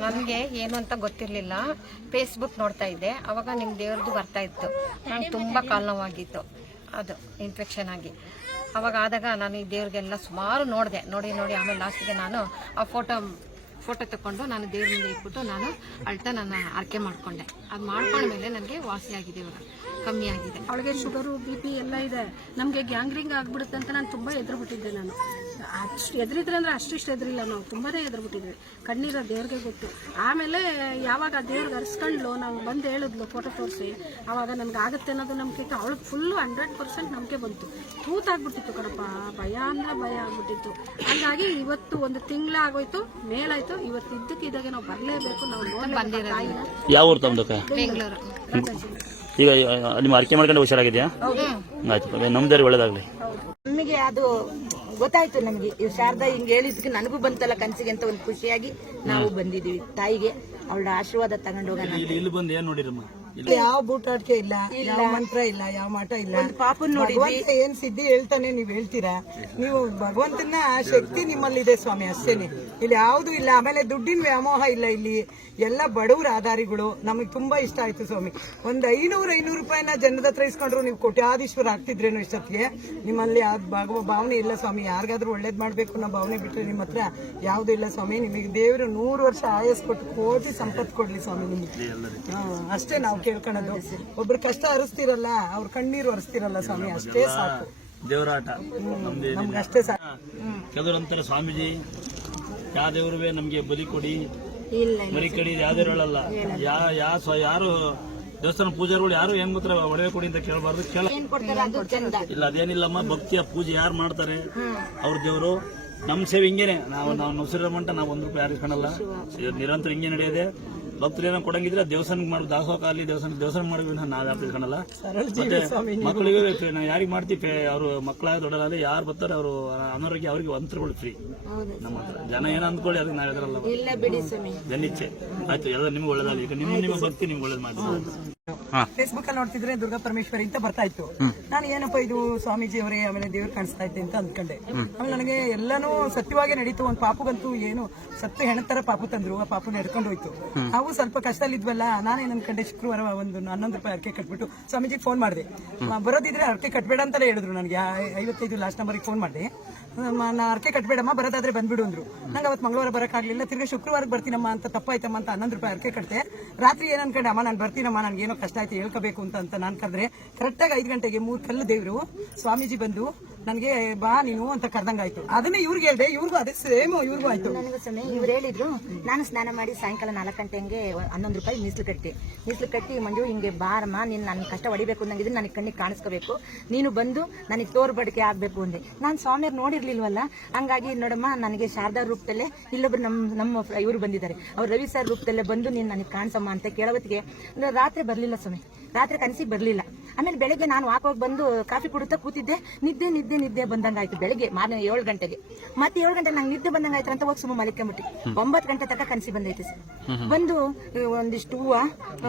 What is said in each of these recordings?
ನನಗೆ ಏನು ಅಂತ ಗೊತ್ತಿರಲಿಲ್ಲ. ಫೇಸ್ಬುಕ್ ನೋಡ್ತಾ ಇದ್ದೆ. ಅವಾಗ ನಿಮ್ಮ ದೇವ್ರದ್ದು ಬರ್ತಾ ಇತ್ತು. ನಾನು ತುಂಬ ಕಾಲು ನೋವಾಗಿತ್ತು. ಅದು ಇನ್ಫೆಕ್ಷನ್ ಆಗಿ. ಅವಾಗ ಆದಾಗ ನಾನು ಈ ದೇವ್ರಿಗೆಲ್ಲ ಸುಮಾರು ನೋಡಿದೆ. ನೋಡಿ ನೋಡಿ, ಆಮೇಲೆ ಲಾಸ್ಟಿಗೆ ನಾನು ಆ ಫೋಟೋ ಫೋಟೋ ತಗೊಂಡು ನಾನು ದೇವ್ರ ಮುಂದೆ ಇಟ್ಬಿಟ್ಟು ನಾನು ಅಳ್ತಾ ನಾನು ಆರಕೆ ಮಾಡಿಕೊಂಡೆ. ಅದು ಮಾಡ್ಕೊಂಡ್ಮೇಲೆ ನನಗೆ ವಾಸಿ ಆಗಿದೆ ಇವಾಗ. ಕಮ್ಮಿ ಆಗಿದೆ. ಅವಳಿಗೆ ಶುಗರು, ಬಿ ಪಿ ಎಲ್ಲ ಇದೆ. ನಮಗೆ ಗ್ಯಾಂಗ್ರಿಂಗ್ ಆಗಿಬಿಡುತ್ತೆ ಅಂತ ನಾನು ತುಂಬ ಎದುರುಬಿಟ್ಟಿದ್ದೆ ನಾನು. ಅಷ್ಟು ಎದುರಿದ್ರೆ ಅಂದ್ರೆ ಅಷ್ಟಿಷ್ಟು ಎದುರಿಲ್ಲ ನಾವು. ತುಂಬಾ ಎದುರುಬಿಟ್ಟಿದ್ವಿ. ಕಣ್ಣೀರ ದೇವ್ರಿಗೆ ಗೊತ್ತು. ಆಮೇಲೆ ಯಾವಾಗ ಆ ದೇವ್ರಿಗೆ ಅರ್ಸ್ಕೊಂಡ್ಲು ನಾವು ಬಂದು ಹೇಳಿದ್ಲು ಫೋಟೋ ತೋರಿಸಿ ಆವಾಗ ನನಗೆ ಆಗುತ್ತೆ ಅನ್ನೋದು ನಂಬಿಕೆ ಇತ್ತು. ಅವಳಿಗೆ ಫುಲ್ಲು ಹಂಡ್ರೆಡ್ ಪರ್ಸೆಂಟ್ ನಂಬಿಕೆ ಬಂತು. ತೂತಾಗ್ಬಿಟ್ಟಿತ್ತು ಕಣಪ್ಪ. ಭಯ ಅಂದ್ರೆ ಭಯ ಆಗ್ಬಿಟ್ಟಿತ್ತು. ಹಾಗಾಗಿ ಇವತ್ತು ಒಂದು ತಿಂಗಳ ಆಗೋಯ್ತು ಮೇಲಾಯ್ತು. ಇವತ್ತು ಇದ್ದಕ್ಕಿದ್ದಾಗೆ ನಾವು ಬರಲೇಬೇಕು. ನಾವು ಯಾವ ಊರು ತಮ್ಮದಕ್ಕ ಬೆಂಗಳೂರು. ಈಗ ನಿಮ್ಮ ಅರ್ಕೆ ಮಾಡ್ಕೊಂಡು ಹುಷಾರಾಗಿದೆಯಾ? ಆಯ್ತು ನಮ್ದಾರಿ ಒಳ್ಳೇದಾಗ್ಲಿ. ನಮಗೆ ಅದು ಗೊತ್ತಾಯ್ತು ನಮಗೆ. ಶಾರದಾ ಹಿಂಗೆ ಹೇಳಿದ್ಕೆ ನನಗೂ ಬಂತಲ್ಲ ಕನ್ಸಿಗೆ ಅಂತ ಒಂದು ಖುಷಿಯಾಗಿ ನಾವು ಬಂದಿದೀವಿ ತಾಯಿಗೆ ಅವಳ ಆಶೀರ್ವಾದ ತಗೊಂಡೋಗೋಣ ಇಲ್ಲಿ ಬಂದು ಏನ್ ನೋಡಿರಮ್ಮ ಯಾವ ಬೂಟಾಟಿಕೆ ಇಲ್ಲ ಯಾವ ಮಂತ್ರ ಇಲ್ಲ ಯಾವ ಮಾಟ ಇಲ್ಲ. ಪಾಪ ನೋಡಿ ಏನ್ ಸಿದ್ಧಿ ಹೇಳ್ತಾನೆ ನೀವ್ ಹೇಳ್ತೀರಾ? ನೀವು ಭಗವಂತನ ಶಕ್ತಿ ನಿಮ್ಮಲ್ಲಿದೆ ಸ್ವಾಮಿ ಅಷ್ಟೇನೆ. ಇಲ್ಲಿ ಯಾವ್ದು ಇಲ್ಲ ಆಮೇಲೆ ದುಡ್ಡಿನ ವ್ಯಾಮೋಹ ಇಲ್ಲ ಇಲ್ಲಿ. ಎಲ್ಲ ಬಡವ್ರ ಆಧಾರಿಗಳು. ನಮಗೆ ತುಂಬಾ ಇಷ್ಟ ಆಯ್ತು ಸ್ವಾಮಿ. ಒಂದ್ ಐನೂರು ಐನೂರು ರೂಪಾಯಿನ ಜನದ ಹತ್ರ ಇಸ್ಕೊಂಡ್ರು ನೀವು ಕೋಟ್ಯಾಧೀಶ್ವರ ಆಗ್ತಿದ್ರೇನು ಇಷ್ಟೊತ್ತಿಗೆ. ನಿಮ್ಮಲ್ಲಿ ಯಾವ್ದು ಭಾಗವ ಭಾವನೆ ಇಲ್ಲ ಸ್ವಾಮಿ. ಯಾರಿಗಾದ್ರೂ ಒಳ್ಳೇದ್ ಮಾಡ್ಬೇಕು ಅನ್ನೋ ಭಾವನೆ ಬಿಟ್ಟರೆ ನಿಮ್ಮ ಹತ್ರ ಯಾವ್ದು ಇಲ್ಲ ಸ್ವಾಮಿ. ನಿಮಗೆ ದೇವರು ನೂರು ವರ್ಷ ಆಯಸ್ ಕೊಟ್ಟು ಕೋಟಿ ಸಂಪತ್ತು ಕೊಡ್ಲಿ ಸ್ವಾಮಿ ನಿಮಗೆ. ಹಾ, ಅಷ್ಟೇ ನಾವು ಕೇಳ್ಕೊಳ್ಳೋದು ಒಬ್ರು ಕಷ್ಟ ಹರಿಸ್ತಿರಲ್ಲ ಅವ್ರ ಕಣ್ಣೀರು ಹರಿಸ್ತಿರಲ್ಲ ಸ್ವಾಮಿ. ಅಷ್ಟೇ ಸಾಕು. ದೇವರಾಟ. ನಮ್ಗೆ ಅಷ್ಟೇ ಸಾಕು. ಕೆಲವರಂತರ ಸ್ವಾಮೀಜಿ ಯಾವ ದೇವರುವೆ ನಮಗೆ ಬಲಿ ಕೊಡಿ. ಬಲಿ ಕಡಿ ಯಾವ ದೇವ್ರು ಹೇಳಲ್ಲ. ಯಾ ಯಾ ಸ್ವ- ಯಾರು ದೇವಸ್ಥಾನ ಪೂಜಾರಿಗಳು ಯಾರು ಹೆಂಗ್ ಮಾತ್ರ ಒಡವೆ ಕೊಡಿ ಅಂತ ಕೇಳಬಾರ್ದು? ಕೇಳ. ಇಲ್ಲ ಅದೇನಿಲ್ಲಮ್ಮ ಭಕ್ತಿಯ ಪೂಜೆ ಯಾರು ಮಾಡ್ತಾರೆ? ಅವ್ರ ದೇವರು. ನಮ್ ಸೇವೆ ಹಿಂಗೇನೆ. ನಾವು ನಾವು ನೌಸರ ಮಂಟ ನಾವು ಒಂದ್ ರೂಪಾಯಿ ಯಾರು ಇಸ್ಕೊಳಲ್ಲ ನಿರಂತರ ಹಿಂಗೆ ನಡೆಯೋದೆ. ಭಕ್ತರು ಏನೋ ಕೊಡಂಗಿದ್ರೆ ದೇವಸ್ಥಾನ ಮಾಡಿ ದಾಸೋಹ ಅಲ್ಲಿ ದೇವಸ್ಥಾನ ದೇವಸ್ಥಾನ ಮಾಡಿ ನಾವು ಯಾರು ಇಸ್ಕೊಳಲ್ಲ ಮತ್ತೆ ಮಕ್ಕಳಿಗೆ ನಾವು ಯಾರಿಗೆ ಮಾಡ್ತೀವಿ ಅವರು ಮಕ್ಕಳಾಗ ದೊಡ್ಡರಾಗಲಿ ಯಾರು ಬರ್ತಾರೆ ಅವರು ಅನಾರೋಗ್ಯ ಅವ್ರಿಗೆ ಅಂತರಗಳು ಫ್ರೀ ನಮ್ಮ ಹತ್ರ. ಜನ ಏನೋ ಅಂದ್ಕೊಳ್ಳಿ ಅದಕ್ಕೆ ನಾವು ಎದರಲ್ಲ ಜನಿಚ್ಛೆ ಆಯ್ತು ಎಲ್ಲ ನಿಮ್ಗೆ ಒಳ್ಳೇದಾಗಲಿ. ಈಗ ನಿಮ್ಮ ನಿಮ್ಮ ಭಕ್ತಿ ನಿಮ್ಗೆ ಒಳ್ಳೇದು ಮಾಡಿ ಫೇಸ್ಬುಕ್ ಅಲ್ಲಿ ನೋಡ್ತಿದ್ರೆ ದುರ್ಗಾ ಪರಮೇಶ್ವರಿ ಅಂತ ಬರ್ತಾ ಇತ್ತು. ನಾನು ಏನಪ್ಪ ಇದು ಸ್ವಾಮೀಜಿ ಅವರೇ ಆಮೇಲೆ ದೇವ್ರು ಕಾಣಿಸ್ತಾ ಇತ್ತು ಅಂತ ಅಂದ್ಕೊಂಡೆ. ಆಮೇಲೆ ನನಗೆ ಎಲ್ಲಾನು ಸತ್ಯವಾಗಿ ನಡೀತು. ಒಂದ್ ಪಾಪುಗಂತೂ ಏನು ಸತ್ತು ಹೆಣ ತರ ಪಾಪು ತಂದ್ರು. ಆ ಪಾಪು ನಡ್ಕೊಂಡು ಹೋಯ್ತು. ನಾವು ಸ್ವಲ್ಪ ಕಷ್ಟದಲ್ಲಿದ್ವಲ್ಲ ನಾನೇನ್ ಅನ್ಕೊಂಡೆ ಶುಕ್ರವಾರ ಒಂದು ಹನ್ನೊಂದು ರೂಪಾಯಿ ಅರ್ಕೆ ಕಟ್ಬಿಟ್ಟು ಸ್ವಾಮೀಜಿಗೆ ಫೋನ್ ಮಾಡಿದೆ. ಬರೋದಿದ್ರೆ ಅರ್ಕೆ ಕಟ್ಬೇಡ ಅಂತಾನೆ ಹೇಳಿದ್ರು ನನಗೆ. ಐವತ್ತೈದು ಲಾಸ್ಟ್ ನಂಬರ್ಗೆ ಫೋನ್ ಮಾಡಿ ನಾ ಅರ್ಕೆ ಕಟ್ಬೇಡಮ್ಮ, ಬರೋದಾದ್ರೆ ಬಂದ್ಬಿಡು ಅಂದ್ರು. ನಂಗೆ ಅವತ್ತು ಮಂಗಳವಾರ ಬರೋಕ್ಕಾಗಲಿಲ್ಲ. ತಿರ್ಗಿ ಶುಕ್ರವಾರಕ್ಕೆ ಬರ್ತೀನಮ್ಮ ಅಂತ ತಪ್ಪಾಯ್ತಮ್ಮ ಅಂತ ಹನ್ನೊಂದು ರೂಪಾಯಿ ಅರ್ಕೆ ಕಟ್ತೆ ರಾತ್ರಿ ಏನು ಅನ್ಕೊಂಡೆ, ಅಮ್ಮ ನಾನು ಬರ್ತೀನಮ್ಮ ನನಗೆ ಏನೋ ಕಷ್ಟ ಆಯ್ತು, ಹೇಳ್ಕೋಬೇಕು ಅಂತ ಅಂತ ನಾನು ಕರೆದ್ರೆ ಕರೆಕ್ಟಾಗಿ ಐದು ಗಂಟೆಗೆ ಮೂರು ಕಲ್ಲು ದೇವರು, ಸ್ವಾಮೀಜಿ ಬಂದು ನನಗೆ ಬಾ ನೀನು ಅಂತ ಕರ್ದಂಗಾಯ್ತು ಅದನ್ನೇ ಇವ್ರಿಗೆ ಹೇಳ್ದೆ, ಇವ್ರಿಗೂ ಅದೇ ಸೇಮ್ ಇವ್ರಿಗೂ ಆಯ್ತು. ನನಗೂ ಸೊನ್ನೆ ಇವ್ರು ಹೇಳಿದ್ರು, ನಾನು ಸ್ನಾನ ಮಾಡಿ ಸಾಯಂಕಾಲ ನಾಲ್ಕು ಗಂಟೆ ಹಂಗೆ ಹನ್ನೊಂದು ರೂಪಾಯಿ ಮೀಸಲು ಕಟ್ಟಿ. ಮೀಸಲು ಕಟ್ಟಿ, ಮಂಜು, ಹಿಂಗೆ ಬಾರಮ್ಮ ನೀನು ನನ್ನ ಕಷ್ಟ ಹೊಡಿಬೇಕು ಅನ್ನಂಗಿದ್ರೆ ನನಗೆ ಕಣ್ಣಿಗೆ ಕಾಣಿಸ್ಕೋಬೇಕು. ನೀನು ಬಂದು ನನಗೆ ತೋರ್ಬಡಿಕೆ ಆಗಬೇಕು ಅಂದೆ. ನಾನು ಸ್ವಾಮಿಯವ್ರು ನೋಡಿರ್ಲಿಲ್ವಲ್ಲ? ಹಂಗಾಗಿ ನೋಡಮ್ಮ, ನನಗೆ ಶಾರದಾ ರೂಪದಲ್ಲೇ ಇಲ್ಲೊಬ್ರು ನಮ್ಮ ನಮ್ಮ ಇವರು ಬಂದಿದ್ದಾರೆ. ಅವ್ರು ರವಿ ಸರ್ ರೂಪದಲ್ಲೇ ಬಂದು ನೀನು ನನಗೆ ಕಾಣಿಸಮ್ಮ ಅಂತ ಕೇಳೋತ್ತಿಗೆ ರಾತ್ರಿ ಬರಲಿಲ್ಲ ಸ್ವಾಮಿ. ರಾತ್ರಿ ಕನಸಿಗೆ ಬರಲಿಲ್ಲ. ಆಮೇಲೆ ಬೆಳಗ್ಗೆ ನಾನು ವಾಕ್ ಹೋಗಿ ಬಂದು ಕಾಫಿ ಕುಡುತ್ತಾ ಕೂತಿದ್ದೆ. ನಿದ್ದೆ ನಿದ್ದೆ ನಿದ್ದೆ ಬಂದಂಗಾಯ್ತು ಬೆಳಗ್ಗೆ ಮಾರನೇ ಏಳು ಗಂಟೆಗೆ. ಮತ್ತೆ ಏಳು ಗಂಟೆ ನಂಗೆ ನಿದ್ದೆ ಬಂದಂಗಾಯ್ತು ಅಂತ ಹೋಗಿ ಸುಮ್ಮ ಮಲಿಕೊಂಬಿಟ್ಟು ಒಂಬತ್ತು ಗಂಟೆ ತನಕ ಕನಸಿ ಬಂದೈತೆ ಸರ್. ಬಂದು ಒಂದಿಷ್ಟು ಹೂವ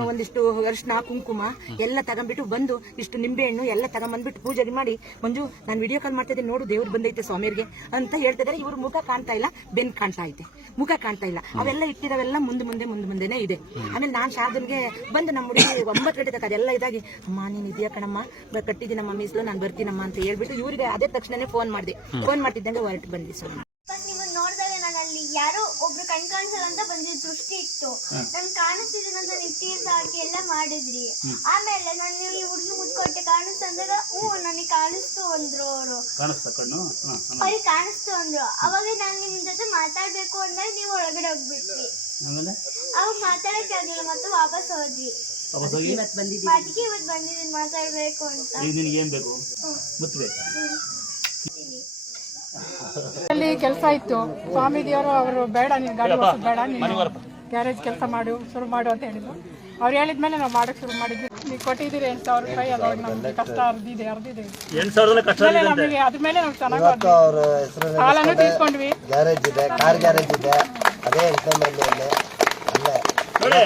ಒಂದಿಷ್ಟು ಅರಿಶಿನ ಕುಂಕುಮ ಎಲ್ಲ ತಗೊಂಡ್ಬಿಟ್ಟು ಬಂದು ಇಷ್ಟು ನಿಂಬೆಹಣ್ಣು ಎಲ್ಲ ತಗೊಂಡ್ಬಂದ್ಬಿಟ್ಟು ಪೂಜೆ ಮಾಡಿ ಮಂಜು ನಾನು ವಿಡಿಯೋ ಕಾಲ್ ಮಾಡ್ತಾ ಇದ್ದೀನಿ ನೋಡು ದೇವ್ರು ಬಂದೈತೆ ಸ್ವಾಮಿಯರಿಗೆ ಅಂತ ಹೇಳ್ತಿದ್ದಾರೆ ಇವ್ರ ಮುಖ ಕಾಣ್ತಾ ಇಲ್ಲ ಬೆನ್ ಕಾಣ್ತಾ ಐತೆ. ಮುಖ ಕಾಣ್ತಾ ಇಲ್ಲ. ಅವೆಲ್ಲ ಇಟ್ಟಿರೋವೆಲ್ಲ ಮುಂದೆ ಮುಂದೆ ಮುಂದೆ ಮುಂದೆನೇ ಇದೆ. ಆಮೇಲೆ ನಾನು ಶಾರದನ್ಗೆ ಬಂದು ನಮ್ಮ ಹುಡುಗಿ ಒಂಬತ್ತು ಗಂಟೆ ತನಕ ಅದೆಲ್ಲ ಇದಾಗಿ ಅಮ್ಮ ನೀನ್ ಇದೆಯಾ ಕಣಮ್ಮ? ಕಟ್ಟಿದ್ದೀನಮ್ಮ ಮೀಸಲು ನಾನು ಬರ್ತೀನಮ್ಮ ಅಂತ ಹೇಳ್ಬಿಟ್ಟು ಇವರಿಗೆ ಅದೇ ತಕ್ಷಣನೇ ಫೋನ್ ಮಾಡಿದೆ. ಫೋನ್ ಮಾಡ್ತಿದ್ದಂಗೆ ಹೊರಟು ಬಂದಿ ಸ್ವಾಮಿ ಬಟ್ ನೀವು ನೋಡಿದಾಗ ನಾನು ಅಲ್ಲಿ ಯಾರೋ ಒಬ್ರು ಕಣ್ ಕಾಣಿಸಲ್ಲ ಅಂತ ಬಂದಿದ್ ದೃಷ್ಟಿ ಇತ್ತು. ನನ್ ಕಾಣಿಸ್ತಿದ್ರು ಅಂತ ನೀವು ತೀರ್ಥ ಹಾಕಿ ಎಲ್ಲ ಮಾಡಿದ್ರಿ. ಆಮೇಲೆ ನಾನು ಈ ಹುಡುಗಿ ಮುದ್ಕೊಟ್ಟೆ ಕಾಣಿಸ್ತಂದಾಗ ಹ್ಞೂ ನನಗೆ ಕಾಣಿಸ್ತು ಅಂದ್ರು ಅವರು. ಕಾಣಿಸ್ತಾ ಕಣ್ಣು? ಅವ್ರಿಗೆ ಕಾಣಿಸ್ತು ಅಂದ್ರು. ಅವಾಗ ನಾನು ನಿಮ್ ಜೊತೆ ಮಾತಾಡ್ಬೇಕು ಅಂದಾಗ ನೀವು ಒಳಗಡೆ ಹೋಗ್ಬಿಟ್ರಿ. ಆಮೇಲೆ? ಅವಾಗ ಮಾತಾಡಕ್ಕೆ ಆಗ್ಲಿಲ್ಲ ಮತ್ತೆ ವಾಪಸ್ ಹೋದ್ವಿ. ವಾಪಸ್ ಹೋಗಿ? ಅದಕ್ಕೆ ಇವತ್ತು ಬಂದಿದ್ದೀನಿ. ಮಾತಾಡ್ಬೇಕು ಅಂತ. ಈಗ ನಿನಗೆ ಏನ್ ಬೇಕು? ಮುತ್ತು ಬೇಕಾ ಅಲ್ಲಿ ಕೆಲಸ ಇತ್ತು. ಸ್ವಾಮೀಜಿಯವರು ಅವರು ಬೇಡ ನೀನು ಗಾಡಿ ಓಡಿಸೋದು ಬೇಡ ನೀನು ಗ್ಯಾರೇಜ್ ಕೆಲಸ ಮಾಡು ಶುರು ಮಾಡು ಅಂತ ಹೇಳಿದ್ರು. ಅವ್ರು ಹೇಳಿದ್ಮೇಲೆ ನಾವು ಮಾಡೋಕೆ ಶುರು ಮಾಡಿದ್ವಿ. ನೀವು ಕೊಟ್ಟಿದ್ದೀರಿ ಎಂಟು ಸಾವಿರ ರೂಪಾಯಿ ಅದ್ರೊಳಗೆ ನಮ್ಗೆ ಕಷ್ಟ ಅರ್ದಿದೆ ಅರ್ದಿದೆ ಎಂಟು ಸಾವಿರದಲ್ಲೇ ಕಷ್ಟ ಆಮೇಲೆ ನಮಗೆ ಅದ ಮೇಲೆ ನಾವು ಚೆನ್ನಾಗಿ ಅವ್ರ ಹೆಸರು ಸಾಲನೂ ತೀರ್ಕೊಂಡ್ವಿ ಗ್ಯಾರೇಜ್ ಇದೆ ಕಾರ್ ಗ್ಯಾರೇಜ್ ಇದೆ. ಅದೇ ಇನ್ಕಮ್ ಅಲ್ಲಿ. ಅಲ್ಲೇ ಅಲ್ಲೇ ನೋಡಿ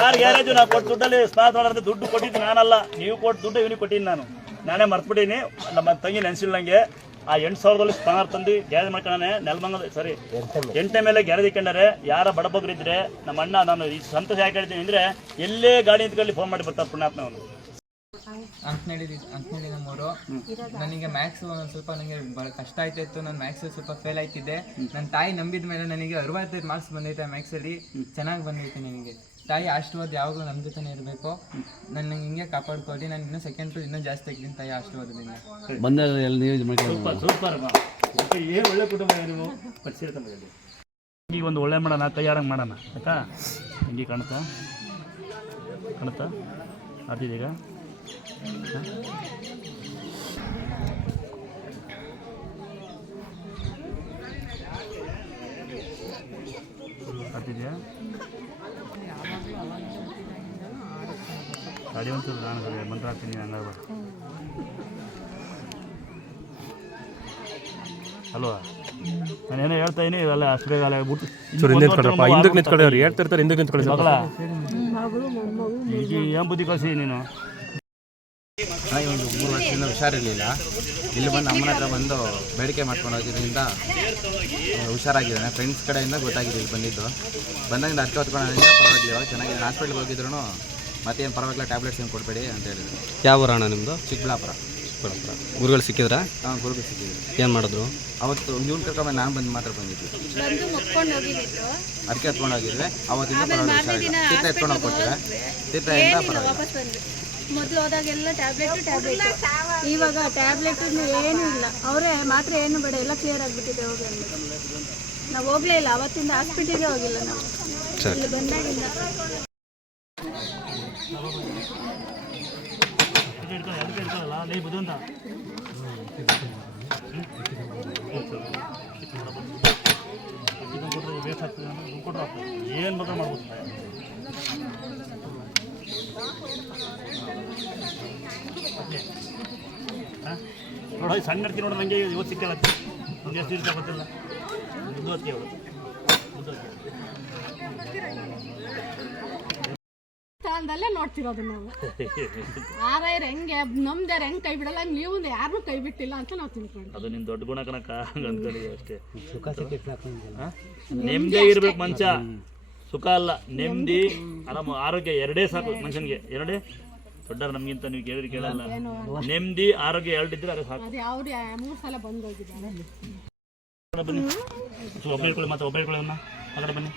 ಕಾರ್ ಗ್ಯಾರೇಜ್ ಕೊಟ್ಟು ದುಡ್ಡಲ್ಲಿ ಸ್ಪಾತ್ ಮಾಡೋದ್ರೆ ದುಡ್ಡು ಕೊಟ್ಟಿದ್ದು ನಾನಲ್ಲ. ನೀವು ಕೊಟ್ಟು ದುಡ್ಡು ಇವನಿಗೆ ಕೊಟ್ಟಿದ್ದೀನಿ ನಾನು. ನಾನೇ ಮರ್ತ್ಬಿಟ್ಟೀನಿ ನಮ್ಮ ತಂಗಿ ನೆನ್ಸಿಲ್ಲ ನಂಗೆ. ಆ ಎಂಟು ಸಾವಿರದಲ್ಲಿ ಸ್ಥಾನ ತಂದು ಗ್ಯಾರೇಜ್ ಮಾಡ್ಕೊಂಡಾನೆ ನೆಲಮಂಗಲ ಸರಿ ಎಂಟನೇ ಮೇಲೆ ಗ್ಯಾರೇಜ್ ಇಕ್ಕಂಡರೆ ಯಾರ ಬಡಬಗ್ರಿದ್ರೆ ನಮ್ಮ ಅಣ್ಣ ನಾನು ಈ ಸಂತೋಷ ಯಾಕೆ ಹೇಳ್ತೀನಿ ಅಂದ್ರೆ ಎಲ್ಲೇ ಗಾಡಿ ನಿಂತ್ಕೊಳ್ಳಿ ಫೋನ್ ಮಾಡಿ ಬರ್ತಾರೆ ಪುಣ್ಯಾತ್ಮವನು ಅಂಕನಳ್ಳಿ ಅಂಕನಳ್ಳಿ ನಮ್ಮೂರು ನನಗೆ ಮ್ಯಾಥ್ಸ್ ಒಂದು ಸ್ವಲ್ಪ ನನಗೆ ಭಾಳ ಕಷ್ಟ ಆಯ್ತಿತ್ತು ನಾನು ಮ್ಯಾಥ್ಸ್ ಸ್ವಲ್ಪ ಫೇಲ್ ಆಯ್ತಿದ್ದೆ. ನನ್ನ ತಾಯಿ ನಂಬಿದ ಮೇಲೆ ನನಗೆ ಅರವತ್ತೈದು ಮಾರ್ಕ್ಸ್ ಬಂದೈತೆ ಮ್ಯಾಥ್ಸಲ್ಲಿ ಚೆನ್ನಾಗಿ ಬಂದೈತೆ ನನಗೆ. ತಾಯಿ ಆಶೀರ್ವಾದ ಯಾವಾಗಲೂ ನಮ್ಮ ಜೊತೆನೇ ಇರಬೇಕು. ನನ್ನ ಹಿಂಗೆ ಕಾಪಾಡ್ಕೊಳ್ಳಿ ನಾನು ಇನ್ನೂ ಸೆಕೆಂಡ್ ಟು ಇನ್ನೂ ಜಾಸ್ತಿ ತೆಗ್ದಿನಿ ತಾಯಿ ಆಶೀರ್ವಾದದಿಂದ. ಸೂಪರ್ ಸೂಪರ್ ಏನು ಒಳ್ಳೆ ಕುಟುಂಬ ನೀವು? ಪರಿಶೀಲಿತ ಈಗ ಒಂದು ಒಳ್ಳೆ ಮಾಡೋಣ ಕೈಯಾರಂಗೆ ಮಾಡೋಣ ಆಯ್ತಾ? ಹಿಂಗೆ ಕಾಣುತ್ತಾ? ಕಾಣುತ್ತಾ? ಅದಿದೀಗ ಆಗ್ತಿದೆಯಾ ಒಂಚೂರು ನಾನು ಸರಿ ಮಂತ್ರ ಹಾಕ್ತೀನಿ ಹಂಗಾಗ ಅಲ್ವಾ ನಾನೇನೋ ಹೇಳ್ತಾ ಇದೀನಿ ಇವೆಲ್ಲ ಅಷ್ಟು ಬೇಗ ಅಲ್ಲ ಬಿಟ್ಟು ಹಿಂದಕ್ಕೆ ನಿಂತ್ಕೊಳ್ಳಿ ಅವ್ರು. ಹೇಳ್ತಿರ್ತಾರೆ ಹಿಂದಕ್ಕೆ ನಿಂತ್ಕೊಳ್ಳಿ ಮಗಳ. ಈಗ ಏನು ಬುದ್ಧಿ ಕಳಿಸಿ ನೀನು? ನನಗೆ ಒಂದು ಮೂರು ವರ್ಷದಿಂದ ಹುಷಾರಿರಲಿಲ್ಲ. ಇಲ್ಲಿ ಬಂದು ಅಮ್ಮನ ಹತ್ರ ಬಂದು ಬೇಡಿಕೆ ಮಾಡ್ಕೊಂಡು ಹೋಗಿದ್ದರಿಂದ ಹುಷಾರಾಗಿದ್ದಾನೆ. ಫ್ರೆಂಡ್ಸ್ ಕಡೆಯಿಂದ ಗೊತ್ತಾಗಿದೆ ಇಲ್ಲಿ ಬಂದಿದ್ದು. ಬಂದಾಗಿಂದ ಹತ್ತು ಹೊತ್ಕೊಂಡು ಪರವಾಗಿಲ್ಲ. ಚೆನ್ನಾಗಿದೆ. ಹಾಸ್ಪಿಟ್ಲ್ಗೆ ಹೋಗಿದ್ರು ಮತ್ತೇನು ಪರವಾಗಿಲ್ಲ ಟ್ಯಾಬ್ಲೆಟ್ಸ್ ಏನು ಕೊಡಬೇಡಿ ಅಂತ ಹೇಳಿದ್ರು. ಯಾವ ಊರಣ ನಿಮ್ಮದು ಚಿಕ್ಕಬಳ್ಳಾಪುರ. ಚಿಕ್ಕಬಳ್ಳಾಪುರ. ಗುರುಗಳು ಸಿಕ್ಕಿದ್ರಾ? ಹಾಂ ಗುರುಗಳು ಸಿಕ್ಕಿದ್ರು. ಏನು ಮಾಡಿದ್ರು? ಅವತ್ತು ಇವ್ನು ಕರ್ಕೊಂಡ್ಬಂದು ನಾನು ಬಂದು ಮಾತ್ರ ಬಂದಿದ್ವಿ. ಅದಕ್ಕೆ ಎತ್ಕೊಂಡು ಹೋಗಿದ್ವಿ. ಅವತ್ತಿಂದ ಪರವಾಗಿಲ್ಲ ಹುಷಾರಿಲ್ಲ ತೀರ್ಥ ಎತ್ಕೊಂಡು ಹೋಗಿ ಕೊಟ್ಟರೆ ತೀರ್ಥದಿಂದ ಪರವಾಗಿಲ್ಲ. ಮೊದಲು ಹೋದಾಗೆಲ್ಲ ಟ್ಯಾಬ್ಲೆಟ್ ಟ್ಯಾಬ್ಲೆಟ್ ಇವಾಗ ಟ್ಯಾಬ್ಲೆಟ್ ಏನೂ ಇಲ್ಲ. ಅವರೇ ಮಾತ್ರ ಏನು ಬೇಡ ಎಲ್ಲ ಕ್ಲಿಯರ್ ಆಗಿಬಿಟ್ಟಿದೆ ಹೋಗಿ ಅಂದ್ಬಿಟ್ಟು. ನಾವು ಹೋಗ್ಲೇ ಇಲ್ಲ ಅವತ್ತಿಂದ ಹಾಸ್ಪಿಟಲ್ಗೆ ಹೋಗಿಲ್ಲ ನಾವು. ಇಲ್ಲಿ ಬಂದಾಗಿಂದ ಅದಕ್ಕೆ ಇಟ್ಕೊಳ್ಳಲ್ಲ ಲೈ ಬುದ್ಧ ಅಂತ ವೇಸ್ಟ್ ಆಗ್ತದೆ ಅಂದ್ರೆ ದುಡ್ಡು ಕೊಟ್ಟರೆ ಆಗ್ತದೆ ಏನು ಬೇಕಾದ್ರೆ ಮಾಡ್ಬೋದು ನೋಡ ಸಣ್ಣ ಇರ್ತೀನಿ ನೋಡ ನನಗೆ ಇವತ್ತು ಸಿಕ್ಕಲ್ಲ ಒಂದು ಎಷ್ಟು ಇರ್ತಾ ಗೊತ್ತಿಲ್ಲ ಮುದ್ದು ಅವಳು ಮುದ್ದು ಸ್ಥಾನದಲ್ಲೇ ನೋಡ್ತಿರೋದು ನಾವು. ಆರೈರ್ ಹೆಂಗೆ ನಮ್ದಾರ ಹೆಂಗ್ ಕೈ ಬಿಡಲ್ಲ ನೀವು ಯಾರನ್ನೂ ಕೈ ಬಿಟ್ಟಿಲ್ಲ ಅಂತ ನಾವು ತಿಳ್ಕೊಂಡು ಅದು ನಿನ್ ದೊಡ್ಡ ಗುಣ ಕಣಕ್ಕ ಅಂದ್ಕೊಳ್ಳಿ ಅಷ್ಟೇ? ನೆಮ್ಮದಿ ಇರ್ಬೇಕು ಮಂಚ ಸುಖ ಅಲ್ಲ ನೆಮ್ಮದಿ ಆರಾಮ ಆರೋಗ್ಯ ಎರಡೇ ಸಾಕು ಮನುಷ್ಯನ್ಗೆ. ಎರಡೇ? ದೊಡ್ಡವ್ರು ನಮ್ಗಿಂತ ನೀವು ಕೇಳಿದ್ರೆ ಕೇಳಲ್ಲ. ನೆಮ್ಮದಿ ಆರೋಗ್ಯ ಎರಡಿದ್ರೆ ಅದು ಸಾಕು. ಅದು ಯಾವ್ದು ಮೂರು ಸಲ ಬಂದು ಹೋಗಿದ್ದಾರೆ ಬನ್ನಿ ಒಬ್ಬ ಹೇಳ್ಕೊಳ್ಳಿ ಮತ್ತೆ ಒಬ್ಬ ಹೇಳ್ಕೊಳ್ಳಿ ಆ ಕಡೆ ಬನ್ನಿ.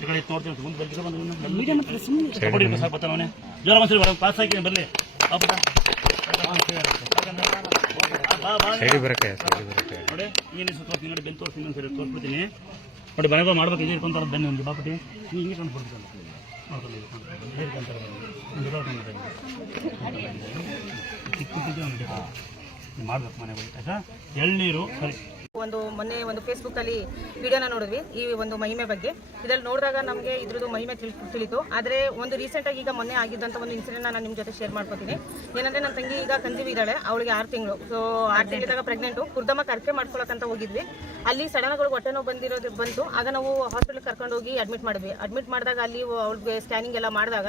ಈ ಕಡೆ ತೋರ್ತೀನಿ ಮುಂದೆ ಬಂದು ಸುಮ್ಮನೆ ತಗೊಳ್ಳಿ, ಸಾಕು ಬರ್ತಾನೆ ಅವನೇ. ಜ್ವರ ಒಂದ್ಸರಿ ಬರ ಪಾಸ್ ಹಾಕಿ ಬರಲಿ. ನೋಡಿ ಏನು ತೋರಿಸಿ ನೋಡಿ ಬೆನ್ನು ತೋರಿಸಿ ಇನ್ನೊಂದು ಸರಿ ತೋರಿಸ್ಬಿಡ್ತೀನಿ. ನೋಡಿ ಮನೆಗಳು ಮಾಡ್ಬೇಕು ಇದು ಇಟ್ಕೊಂತಾರೆ ಬೆನ್ನು ಒಂದು ಬಾಪಟಿ. ನೀವು ಹಿಂಗೆ ಮಾಡ್ಬೇಕು ಮನೆಗಳು ಆಯ್ತಾ? ಎಳ್ನೀರು ಸರಿ. ಒಂದು ಮೊನ್ನೆ ಒಂದು ಫೇಸ್ಬುಕ್ ಅಲ್ಲಿ ವಿಡಿಯೋನ ನೋಡಿದ್ವಿ ಈ ಒಂದು ಮಹಿಮೆ ಬಗ್ಗೆ. ಇದ್ರಲ್ಲಿ ನೋಡಿದಾಗ ನಮಗೆ ಇದ್ರದ್ದು ಮಹಿಮೆ ತಿಳ್ ತಿಳಿತು. ಆದರೆ ಒಂದು ರೀಸೆಂಟ್ ಆಗಿ ಈಗ ಮೊನ್ನೆ ಆಗಿದ್ದಂಥ ಒಂದು ಇನ್ಸಿಡೆಂಟ್ ನಾನು ನಿಮ್ಮ ಜೊತೆ ಶೇರ್ ಮಾಡ್ಕೊತೀನಿ. ಏನಂದ್ರೆ ನನ್ನ ತಂಗಿ ಈಗ ಕನ್ಸೀವ್ ಇದ್ದಾಳೆ ಅವಳಿಗೆ ಆರು ತಿಂಗಳು. ಸೊ ಆರು ತಿಂಗಳಿದಾಗ ಪ್ರೆಗ್ನೆಂಟು ಕುರ್ದಮ್ಮ ಕರ್ಕೆ ಮಾಡ್ಕೊಳಕ್ಕಂತ ಹೋಗಿದ್ವಿ. ಅಲ್ಲಿ ಸಡನ್ ಆಗಿ ಹೊಟ್ಟೆ ನೋವು ಬಂದಿರೋದು ಬಂತು. ಆಗ ನಾವು ಹಾಸ್ಪಿಟಲ್ ಕರ್ಕೊಂಡು ಹೋಗಿ ಅಡ್ಮಿಟ್ ಮಾಡಿದ್ವಿ. ಅಡ್ಮಿಟ್ ಮಾಡಿದಾಗ ಅಲ್ಲಿ ಅವಳಿಗೆ ಸ್ಕ್ಯಾನಿಂಗ್ ಎಲ್ಲ ಮಾಡಿದಾಗ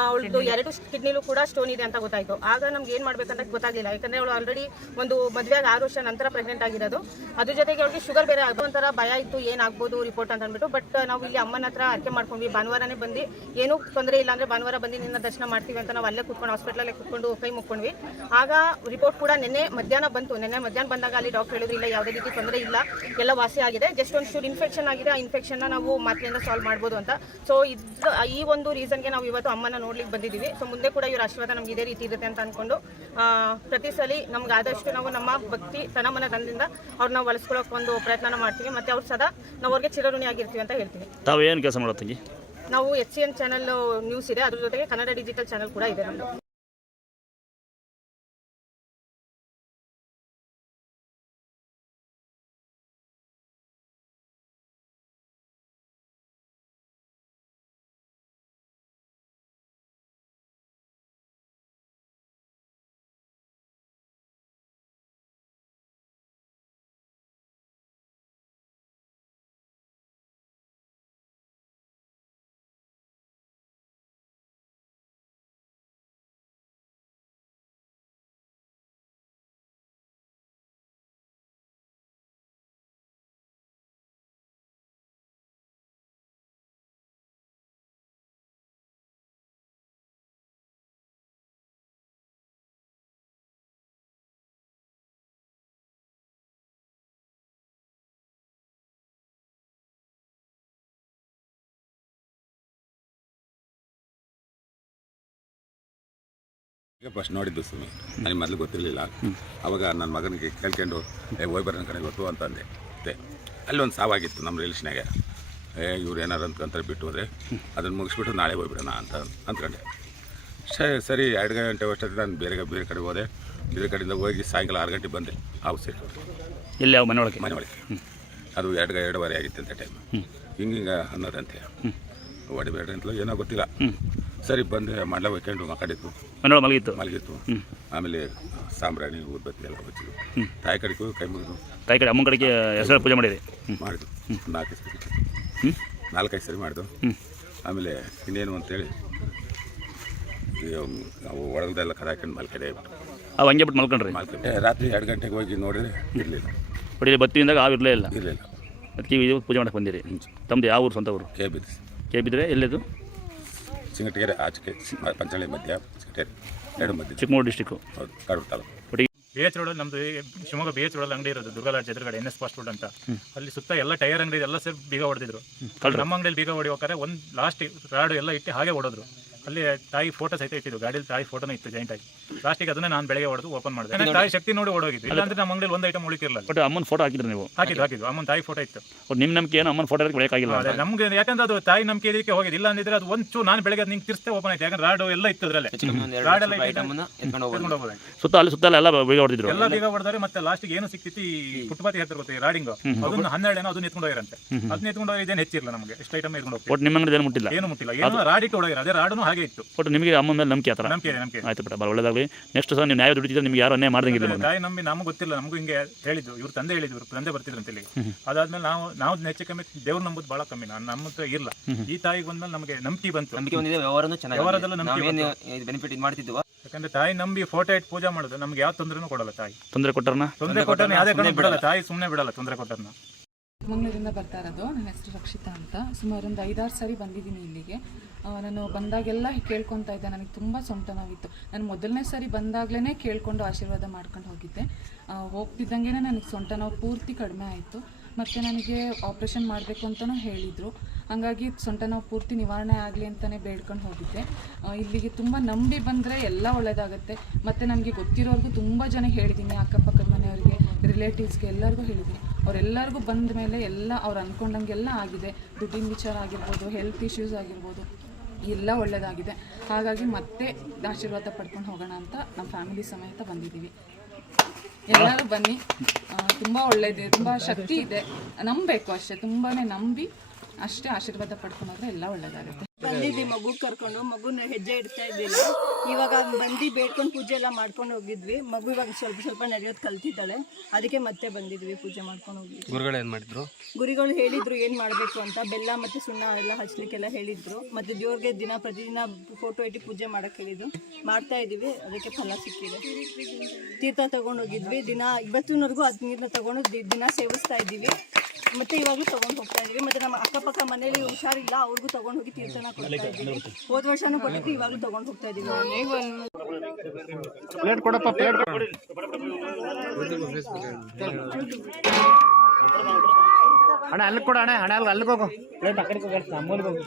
ಅವಳದು ಎರಡು ಕಿಡ್ನಿಲೂ ಕೂಡ ಸ್ಟೋನ್ ಇದೆ ಅಂತ ಗೊತ್ತಾಯ್ತು. ಆಗ ನಮ್ಗೆ ಏನು ಮಾಡ್ಬೇಕಂತ ಗೊತ್ತಾಗಲಿಲ್ಲ. ಯಾಕಂದ್ರೆ ಅವಳು ಆಲ್ರೆಡಿ ಒಂದು ಮದುವೆಯಾಗಿ ಆರು ವರ್ಷ ನಂತರ ಪ್ರೆಗ್ನೆಂಟ್ ಆಗಿರೋದು. ಅದ್ರ ಜೊತೆಗೆ ಅವ್ರಿಗೆ ಶುಗರ್ ಬೇರೆ ಅದು ಒಂಥರ ಭಯ ಇತ್ತು, ಏನಾಗ್ಬೋದು ರಿಪೋರ್ಟ್ ಅಂತ ಅಂದ್ಬಿಟ್ಟು. ಬಟ್ ನಾವು ಇಲ್ಲಿ ಅಮ್ಮನ ಹತ್ರ ಅರ್ಕೆ ಮಾಡ್ಕೊಂಡ್ವಿ. ಭಾನುವಾರನೇ ಬಂದು ಏನೂ ತೊಂದರೆ ಇಲ್ಲ ಅಂದರೆ ಭಾನುವಾರ ಬಂದು ನಿನ್ನ ದರ್ಶನ ಮಾಡ್ತೀವಿ ಅಂತ ನಾವು ಅಲ್ಲೇ ಕುತ್ಕೊಂಡು ಹಾಸ್ಪಿಟ್ಲಲ್ಲೇ ಕುತ್ಕೊಂಡು ಕೈ ಮುಕ್ಕೊಂಡ್ವಿ. ಆಗ ರಿಪೋರ್ಟ್ ಕೂಡ ನಿನ್ನೆ ಮಧ್ಯಾಹ್ನ ಬಂತು. ನಿನ್ನೆ ಮಧ್ಯಾಹ್ನ ಬಂದಾಗ ಅಲ್ಲಿ ಡಾಕ್ಟರ್ ಹೇಳಿದ್ರು, ಇಲ್ಲ, ಯಾವುದೇ ರೀತಿ ತೊಂದರೆ ಇಲ್ಲ. ಎಲ್ಲ ವಾಸಿ ಆಗಿದೆ. ಜಸ್ಟ್ ಒಂದು ಶೂರ್ ಇನ್ಫೆಕ್ಷನ್ ಆಗಿದೆ. ಆ ಇನ್ಫೆಕ್ಷನ್ನ ನಾವು ಮಾತಿನಿಂದ ಸಾಲ್ವ್ ಮಾಡ್ಬೋದು ಅಂತ. ಸೊ ಇದು, ಈ ಒಂದು ರೀಸನ್ಗೆ ನಾವು ಇವತ್ತು ಅಮ್ಮನ ನೋಡ್ಲಿಕ್ಕೆ ಬಂದಿದ್ದೀವಿ. ಸೊ ಮುಂದೆ ಕೂಡ ಇವರ ಆಶೀರ್ವಾದ ನಮ್ಗೆ ಇದೇ ರೀತಿ ಇರುತ್ತೆ ಅಂತ ಅಂದ್ಕೊಂಡು ಪ್ರತಿ ಸಲ ನಮ್ಗೆ ಆದಷ್ಟು ನಾವು ನಮ್ಮ ಭಕ್ತಿ ತನಮನ ಅವ್ರು ಅವ್ರನ್ನ ಬಳಸ್ಕೊಳ್ಳೋಕೆ ಒಂದು ಪ್ರಯತ್ನ ಮಾಡ್ತೀವಿ. ಮತ್ತೆ ಅವ್ರು ಸದಾ ನಾವು ಅವ್ರಿಗೆ ಚಿರಋಣಿ ಆಗಿರ್ತೀವಿ ಅಂತ ಹೇಳ್ತೀವಿ. ತಾವು ಏನು ಕೆಲಸ ಮಾಡೋ ತಂಗಿ? ನಾವು H C N channel news ಇದೆ. ಅದ್ರ ಜೊತೆಗೆ ಕನ್ನಡ ಡಿಜಿಟಲ್ ಚಾನಲ್ ಕೂಡ ಇದೆ ನಮ್ಮದು ಫಸ್ಟ್ ನೋಡಿದ್ದು ಸುಮ್ಮನೆ ನನಗೆ ಮೊದಲು ಗೊತ್ತಿರಲಿಲ್ಲ. ಅವಾಗ ನನ್ನ ಮಗನಿಗೆ ಕೇಳ್ಕೊಂಡು ಏ ಹೋಗಿ ಬರೋಣ ಕಡೆ ಗೊತ್ತು ಅಂತ ಅಂದೆ. ಮತ್ತೆ ಅಲ್ಲಿ ಒಂದು ಸಾವಾಗಿತ್ತು ನಮ್ಮ ರಿಲೇಷನಾಗೆ. ಏ ಇವ್ರು ಏನಾರು ಅಂದ್ಕೊಂತಾರೆ ಬಿಟ್ಟು ಹೋದ್ರೆ ಅದನ್ನು ಮುಗಿಸ್ಬಿಟ್ಟು ನಾಳೆ ಹೋಗ್ಬಿಡೋಣ ಅಂತ ಅಂದ್ಕೊಂಡೆ. ಸರಿ ಸರಿ ಎರಡು ಗಂಟೆ ಅಷ್ಟೊತ್ತಿಗೆ ನಾನು ಬೇರೆ ಬೇರೆ ಕಡೆ ಹೋದೆ. ಬೇರೆ ಕಡೆಯಿಂದ ಹೋಗಿ ಸಾಯಂಕಾಲ ಆರು ಗಂಟೆಗೆ ಬಂದೆ ಹಾವು ಸರಿ ಎಲ್ಲಿ ಯಾವ ಮನೆ ಒಳಗೆ ಮನೆ ಒಳಗೆ ಅದು ಎರಡು ಎರಡುವರೆ ಆಗಿತ್ತು ಅಂತ ಟೈಮ್ ಹಿಂಗೆ ಹಿಂಗೆ ಅನ್ನೋದಂತೆ ಹೊಡಿಬೇಡ್ರಿ ಅಂತಲೂ ಏನೋ ಗೊತ್ತಿಲ್ಲ. ಸರಿ ಬಂದು ಮಂಡಳ ಹೋಗ್ಕೊಂಡು ಮಕ್ಕಳಿತ್ತು ಒಳಗೆ ಮಲಗಿತ್ತು? ಮಲಗಿತ್ತು. ಆಮೇಲೆ ಸಾಂಬ್ರಾಣಿ ಊದ್ಬತ್ತಿ ಎಲ್ಲ ಹಚ್ಚಿದ್ರು ತಾಯಿ ಕಡೆಗೂ ಕೈ ಮುಗಿದು. ತಾಯಿ ಕಡೆ ಅಮ್ಮನ ಕಡೆಗೆ ಹೆಸರು ಪೂಜೆ ಮಾಡಿದೆ. ಮಾಡಿದ್ರು ನಾಲ್ಕು ಸರಿ ನಾಲ್ಕೈದು ಸರಿ ಮಾಡಿದ್ವು ಆಮೇಲೆ ಇನ್ನೇನು ಅಂತೇಳಿ ನಾವು ಒಳಗದೆಲ್ಲ ಕದ ಹಾಕೊಂಡು ಮಲ್ಕಡೆ ಅವು ಹಂಗೆ ಬಿಟ್ಟು ಮಲ್ಕೊಂಡ್ರಿ? ಮಲ್ಕೊಂಡೆ ರಾತ್ರಿ ಎರಡು ಗಂಟೆಗೆ ಹೋಗಿ ನೋಡಿದ್ರೆ ಇರಲಿಲ್ಲ. ಬಟ್ ಇಲ್ಲಿ ಆ ಇರಲೇ ಇಲ್ಲ. ಇರಲಿಲ್ಲ. ಅದಕ್ಕೆ ಇದು ಪೂಜೆ ಮಾಡಕ್ಕೆ ಬಂದಿರಿ. ತಮ್ಮದು ಯಾವ ಊರು ಸ್ವಂತ ಊರು? ಕೆ ಬಿದ್ದು ಕೆ ಬಿದ್ದರೆ ಎಲ್ಲಿದು? ಸಿಂಗಟಗೆರೆ ಆಚೆಗೆ ಪಂಚಾಳಿ ಮಧ್ಯ ಸಿಂಗಟಗೆರೆ ಎರಡು ಮಧ್ಯ. ಚಿಕ್ಕಮಗಳೂರು ಡಿಸ್ಟಿಕ್ಕು ಹೌದು Kadur taluk. B H road ನಮ್ಮದು ಈ ಶಿವಮೊಗ್ಗ ಬಿ ಎಚ್ ರೋಡ್ ಅಂಗಡಿ ಇರೋದು ದುರ್ಗಾಲಾಡ್ಜ್ ಎದುರುಗಡೆ ಎನ್ ಎಸ್ ಫಾಸ್ಟ್ ಫುಡ್ ಅಂತ. ಅಲ್ಲಿ ಸುತ್ತ ಎಲ್ಲ ಟೈರ್ ಅಂಗಡಿ ಎಲ್ಲ ಸೇರಿ ಬೀಗ ಹೊಡೆದಿದ್ರು. ನಮ್ಮ ಅಂಗಡಿಯಲ್ಲಿ ಬೀಗ ಹೊಡಿಬೇಕಾದ್ರೆ ಒಂದು ಲಾಸ್ಟ್ ರಾಡು ಎಲ್ಲ ಇಟ್ಟು ಹಾಗೆ ಹೊಡೆದ್ರು. ಅಲ್ಲಿ ತಾಯಿ ಫೋಟೋ ಸಹಿತ ಇಟ್ಟಿದ್ದು ಗಾಡಿಯಲ್ಲಿ ತಾಯಿ ಫೋಟೋನ ಇತ್ತು ಜಾಯಿಂಟ್ ಆಗಿ. ಲಾಸ್ಟಿಗೆ ಅದನ್ನ ನಾನು ಬೆಳಗ್ಗೆ ಹೊಡೆದು ಓಪನ್ ಮಾಡಿದೆ. ತಾಯಿ ಶಕ್ತಿ ನೋಡಿ ಓಡೋಗಿದ್ದು. ಇಲ್ಲಾಂದ್ರೆ ನಮ್ಮ ಅಂಗಡಿಯಲ್ಲಿ ಒಂದು ಐಟಮ್ ಉಳಿತಿರಲ್ಲ ಬಟ್ ಅಮ್ಮನ ಫೋಟೋ ಹಾಕಿದ್ರೆ ನೀವು. ಹಾಕಿದ್ದು ಹಾಕಿದ್ದು. ಅಮ್ಮನ ತಾಯಿ ಫೋಟೋ ಇತ್ತು. ನಿಮ್ಮ ನಂಬಿಕೆ ಏನು? ಅಮ್ಮನ ಫೋಟೋ ಬೆಳಕಾಗಿಲ್ಲ ಅದೇ ನಮ್ಗೆ ಯಾಕಂದ್ರೆ ಅದು ತಾಯಿ ನಂಬಿಕೆ ಇದಕ್ಕೆ ಹೋಗಿದ್ದು. ಇಲ್ಲ ಅಂದಿದ್ರೆ ಅದು ಒಂದು ಚೂ ನಾನು ಬೆಳಗ್ಗೆ ನಿಂಗೆ ತಿರ್ಸ್ತೇ ಓಪನ್ ಆಯ್ತು. ಯಾಕಂದ್ರೆ ರಾಡು ಎಲ್ಲ ಇತ್ತು ಅದರಲ್ಲಿ. ರಾಡ್ ಎಲ್ಲ ಸುತ್ತ ಅಲ್ಲಿ ಸುತ್ತ ಎಲ್ಲ ಬೀಗ ಹೊಡೆದಿದ್ರು. ಎಲ್ಲ ಬೇಗ ಹೊಡೆದ್ರೆ ಮತ್ತೆ ಲಾಸ್ಟಿಗೆ ಏನು ಸಿಕ್ತಿತ್ತು ಈ ಫುಟ್ಪಾತ್ ಹೇಳ್ತಾರೆ ಗೊತ್ತಾ ರಾಡಿಂಗ್ ಅದನ್ನ ಹನ್ನೆರಡು ಏನೋ ಅದನ್ನ ಎತ್ಕೊಂಡು ಹೋಗಿರಂತೆ. ಅದನ್ನ ಎತ್ಕೊಂಡು ಹೋಗಿ ಇದೇನು ಹೆಚ್ಚಿರಲ್ಲ ನಮಗೆ. ಎಷ್ಟು ಐಟಮ್ ಎತ್ಕೊಂಡು ಹೋಗಿ ಬಟ್ ನಿಮ್ಮ ಅಂಗಡಿ ಏನು ಮುಟ್ಟಿಲ್ಲ? ಏನು ಮುಟ್ಟಿಲ್ಲ. ಏನೋ ರಾಡ್ ಇಟ್ಟು ಹೊಡೋಗಿರ ಅದೇ ರಾಡನು ಹಾಗೆ ಇತ್ತು. ಬಟ್ ನಿಮಗೆ ಅಮ್ಮ ಮೇಲೆ ನಂಬಿಕೆ ಆತರ ಥರ? ನಂಬಿಕೆ ಇದೆ ನಂಬಿಕೆ ಇದೆ. ಆಯ್ತು ಬಿಡ ಒಳ್ಳೇದಾಗಲಿ. ನೆಕ್ಸ್ಟ್ ಸಹ ನೀವು ನ್ಯಾಯ ದುಡಿತಿದ್ರೆ ನಿಮ್ಗೆ ಯಾರು ಅನ್ಯಾಯ ಮಾಡ್ದಂಗಿಲ್ಲ ಮಗನ ತಾಯಿ ನಂಬಿ ನಮಗೂ ಗೊತ್ತಿಲ್ಲ ನಮಗೂ ಹಿಂಗೆ ಹೇಳಿದ್ರು ಇವ್ರ ತಂದೆ ಹೇಳಿದ್ರು ಇವ್ರ ತಂದೆ ಬರ್ತಿದ್ರು ಅಂತ ಹೇಳಿ. ಅದಾದ್ಮೇಲೆ ನಾವು ನಾವು ಹೆಚ್ಚು ಕಮ್ಮಿ ದೇವ್ರ ನಂಬುದು ಬಹಳ ಕಮ್ಮಿ. ನಾನು ನಮ್ಮ ಹತ್ರ ಇಲ್ಲ ಈ ತಾಯಿಗೆ ಬಂದ್ಮೇಲೆ ನಮಗೆ ನಂಬಿಕೆ ಬಂತು. ನಂಬಿಕೆ ಬಂದಿದೆ ವ್ಯವಹಾರನೂ ಚೆನ್ನಾಗಿ ವ್ಯವಹಾರದಲ್ಲೂ ನಂಬಿಕೆ ನಾವೇನು ಬಂತು. ಬೆನಿಫಿಟ್ ಇದು ಮಾಡ್ತಿದ್ವು? ಯಾಕಂದ್ರೆ ತಾಯಿ ನಂಬಿ ಫೋಟೋ ಇಟ್ಟು ಪೂಜೆ ಮಾಡೋದು ನಮ್ಗೆ ಯಾವ ತೊಂದರೆನೂ ಕೊಡಲ್ಲ ತಾಯಿ. ತೊಂದರೆ ಕೊಟ್ಟರನ ತೊಂದರೆ ಕೊಟ್ಟರೆ ಯಾವುದೇ ಬಿಡಲ್ಲ. ತಾಯಿ ಸುಮ್ಮನೆ ಬಿಡಲ್ಲ ತೊಂದರೆ ಕೊಟ್ಟರ್ನ ಮಂಗಳೂರಿಂದ ಬರ್ತಾ ಇರೋದು. ನನ್ನ ಹೆಸರು ರಕ್ಷಿತಾ ಅಂತ. ಸುಮಾರು ಒಂದು ಐದಾರು ಸಾರಿ ಬಂದಿದ್ದೀನಿ ಇಲ್ಲಿಗೆ. ನಾನು ಬಂದಾಗೆಲ್ಲ ಕೇಳ್ಕೊತಾ ಇದ್ದೆ. ನನಗೆ ತುಂಬ ಸೊಂಟ ನೋವಿತ್ತು ನಾನು ಮೊದಲನೇ ಸಾರಿ ಬಂದಾಗಲೇ ಕೇಳ್ಕೊಂಡು ಆಶೀರ್ವಾದ ಮಾಡ್ಕೊಂಡು ಹೋಗಿದ್ದೆ. ಹೋಗ್ತಿದ್ದಂಗೆ ನನಗೆ ಸೊಂಟ ನೋವು ಪೂರ್ತಿ ಕಡಿಮೆ ಆಯಿತು. ಮತ್ತು ನನಗೆ ಆಪ್ರೇಷನ್ ಮಾಡಬೇಕು ಅಂತಲೂ ಹೇಳಿದರು. ಹಾಗಾಗಿ ಸೊಂಟ ನೋವು ಪೂರ್ತಿ ನಿವಾರಣೆ ಆಗಲಿ ಅಂತಲೇ ಬೇಡ್ಕೊಂಡು ಹೋಗಿದ್ದೆ. ಇಲ್ಲಿಗೆ ತುಂಬ ನಂಬಿ ಬಂದರೆ ಎಲ್ಲ ಒಳ್ಳೆಯದಾಗುತ್ತೆ ಮತ್ತು ನನಗೆ ಗೊತ್ತಿರೋರ್ಗೂ ತುಂಬ ಜನ ಹೇಳಿದ್ದೀನಿ ಅಕ್ಕಪಕ್ಕದ ಮನೆಯವರಿಗೆ ರಿಲೇಟಿವ್ಸ್ಗೆ ಎಲ್ಲರಿಗೂ ಹೇಳಿದ್ದೀನಿ ಅವರೆಲ್ಲರಿಗೂ ಬಂದ ಮೇಲೆ ಎಲ್ಲ ಅವ್ರು ಅಂದ್ಕೊಂಡಂಗೆಲ್ಲ ಆಗಿದೆ. ದುಡ್ಡಿನ ವಿಚಾರ ಆಗಿರ್ಬೋದು ಹೆಲ್ತ್ ಇಶ್ಯೂಸ್ ಆಗಿರ್ಬೋದು, ಎಲ್ಲ ಒಳ್ಳೆಯದಾಗಿದೆ ಹಾಗಾಗಿ ಮತ್ತೆ ಆಶೀರ್ವಾದ ಪಡ್ಕೊಂಡು ಹೋಗೋಣ ಅಂತ ನಮ್ಮ ಫ್ಯಾಮಿಲಿ ಸಮೇತ ಬಂದಿದ್ದೀವಿ. ಎಲ್ಲರೂ ಬನ್ನಿ. ತುಂಬ ಒಳ್ಳೆಯದಿದೆ ತುಂಬ ಶಕ್ತಿ ಇದೆ. ನಂಬಬೇಕು ಅಷ್ಟೇ ತುಂಬಾ ನಂಬಿ ಅಷ್ಟೇ ಆಶೀರ್ವಾದ ಪಡ್ಕೊಂಡೋದ್ರೆ ಎಲ್ಲ ಒಳ್ಳೆಯದಾಗುತ್ತೆ ಬಂದಿದ್ವಿ ಮಗು ಕರ್ಕೊಂಡು. ಮಗುನ ಹೆಜ್ಜೆ ಇಡ್ತಾ ಇದ್ದಿಲ್ಲ. ಇವಾಗ ಬಂದು ಬೇಡ್ಕೊಂಡು ಪೂಜೆ ಎಲ್ಲ ಮಾಡ್ಕೊಂಡು ಹೋಗಿದ್ವಿ. ಮಗು ಇವಾಗ ಸ್ವಲ್ಪ ಸ್ವಲ್ಪ ನಡೆಯೋದು ಕಲ್ತಿದ್ದಾಳೆ. ಅದಕ್ಕೆ ಮತ್ತೆ ಬಂದಿದ್ವಿ ಪೂಜೆ ಮಾಡ್ಕೊಂಡು ಹೋಗಿದ್ವಿ ಗುರುಗಳು ಏನು ಮಾಡಿದ್ರು? ಗುರುಗಳು ಹೇಳಿದ್ರು ಏನು ಮಾಡಬೇಕು ಅಂತ. ಬೆಲ್ಲ ಮತ್ತು ಸುಣ್ಣ ಎಲ್ಲ ಹಚ್ಲಿಕ್ಕೆಲ್ಲ ಹೇಳಿದ್ರು. ಮತ್ತು ದೇವ್ರಿಗೆ ದಿನ ಪ್ರತಿದಿನ ಫೋಟೋ ಇಟ್ಟು ಪೂಜೆ ಮಾಡೋಕ್ಕೆ ಹೇಳಿದ್ರು. ಮಾಡ್ತಾ ಇದೀವಿ ಅದಕ್ಕೆ ಫಲ ಸಿಕ್ಕಿದೆ. ತೀರ್ಥ ತಗೊಂಡು ಹೋಗಿದ್ವಿ. ದಿನ ಇವತ್ತಿನವರೆಗೂ ಅದು ನೀರನ್ನ ತಗೊಂಡು ದಿನ ಸೇವಿಸ್ತಾ ಇದ್ದೀವಿ. ಮತ್ತೆ ಇವಾಗಲೂ ತಗೊಂಡು ಹೋಗ್ತಾ ಇದೀವಿ ಮತ್ತೆ ನಮ್ಮ ಅಕ್ಕಪಕ್ಕ ಮನೇಲಿ ಹುಷಾರಿಲ್ಲ ಅವ್ರಿಗೂ ತಗೊಂಡು ಹೋಗಿ ತೀರ್ಥನ ಕೊಡ್ತಾ ಇದ್ದೀವಿ ಹೋದ ವರ್ಷನೂ ಕೊಟ್ಟಿದ್ವಿ ಇವಾಗಲೂ ತಗೊಂಡು ಹೋಗ್ತಾ ಇದೀವಿ ಅಣ್ಣ ಅಲ್ಲಿ ಕೊಡ ಅಣ್ಣ ಹಣ ಅಲ್ಲಿ ಅಲ್ಲಿಗೆ ಹೋಗು. ಪ್ಲೇಟ್ ಆ ಕಡೆಗೆ ಹೋಗಿ. ಮೂಲೆಗೆ ಹೋಗು.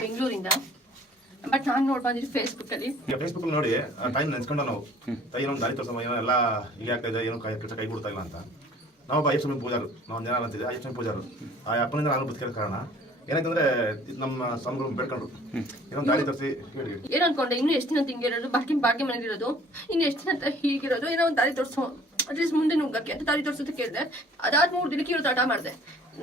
ಬೆಂಗಳೂರಿಂದ. ಬಟ್ ನಾನು ನೋಡಿ ಫೇಸ್ಬುಕ್ ಅಲ್ಲಿ. ಫೇಸ್ಬುಕ್ ನೋಡಿ ಟೈಮ್ ನೆನ್ಸ್ಕೊಂಡ ನಾವು. ತಾಯಿ ಏನೋ ದಾರಿ ತೋರಿಸಮ್ಮ ಏನೋ ಎಲ್ಲ ಇಲ್ಲಿ ಆಗ್ತಾ ಇದೆ ಏನೋ ಕೈ ಕೆಲಸ ಕೈ ಬಿಡ್ತಾ ಇಲ್ಲ ಅಂತ. ನಾವು ಅಯ್ಯಪ್ಪ ಸ್ವಾಮಿ ಪೂಜಾರು, ನಾವು ಜನ ಅಂತಿದ್ದೆ ಅಯ್ಯಪ್ಪ ಸ್ವಾಮಿ ಪೂಜಾರು. ಆ ಅಪ್ಪನಿಂದ ನಾನು ಬದುಕಿರೋ ಕಾರಣ ಏನಾಯ್ತಂದ್ರೆ ನಮ್ಮ ಸ್ವಾಮಿಗಳು ಬೇಡ್ಕೊಂಡ್ರು. ಏನೋ ದಾರಿ ತರಿಸಿ ಏನು ಅನ್ಕೊಂಡೆ, ಇನ್ನು ಎಷ್ಟು ದಿನ ತಿಂಗಿರೋದು ಬಾಕಿ ಬಾಕಿ ಮನೆಗಿರೋದು? ಇರೋದು ಇನ್ನು ಎಷ್ಟು ದಿನ ಹೀಗಿರೋದು? ಏನೋ ಒಂದು ದಾರಿ ತೋರಿಸೋ. ಅಟ್ಲೀಸ್ಟ್ ಮುಂದೆ ನುಗ್ಗಕ್ಕೆ, ಅಂತ ದಾರಿ ತೋರಿಸೋದು ಕೇಳಿದೆ. ಅದಾದ ಮೂರು ದಿನಕ್ಕೆ ಇರೋ ತಟ ಮಾಡಿದೆ.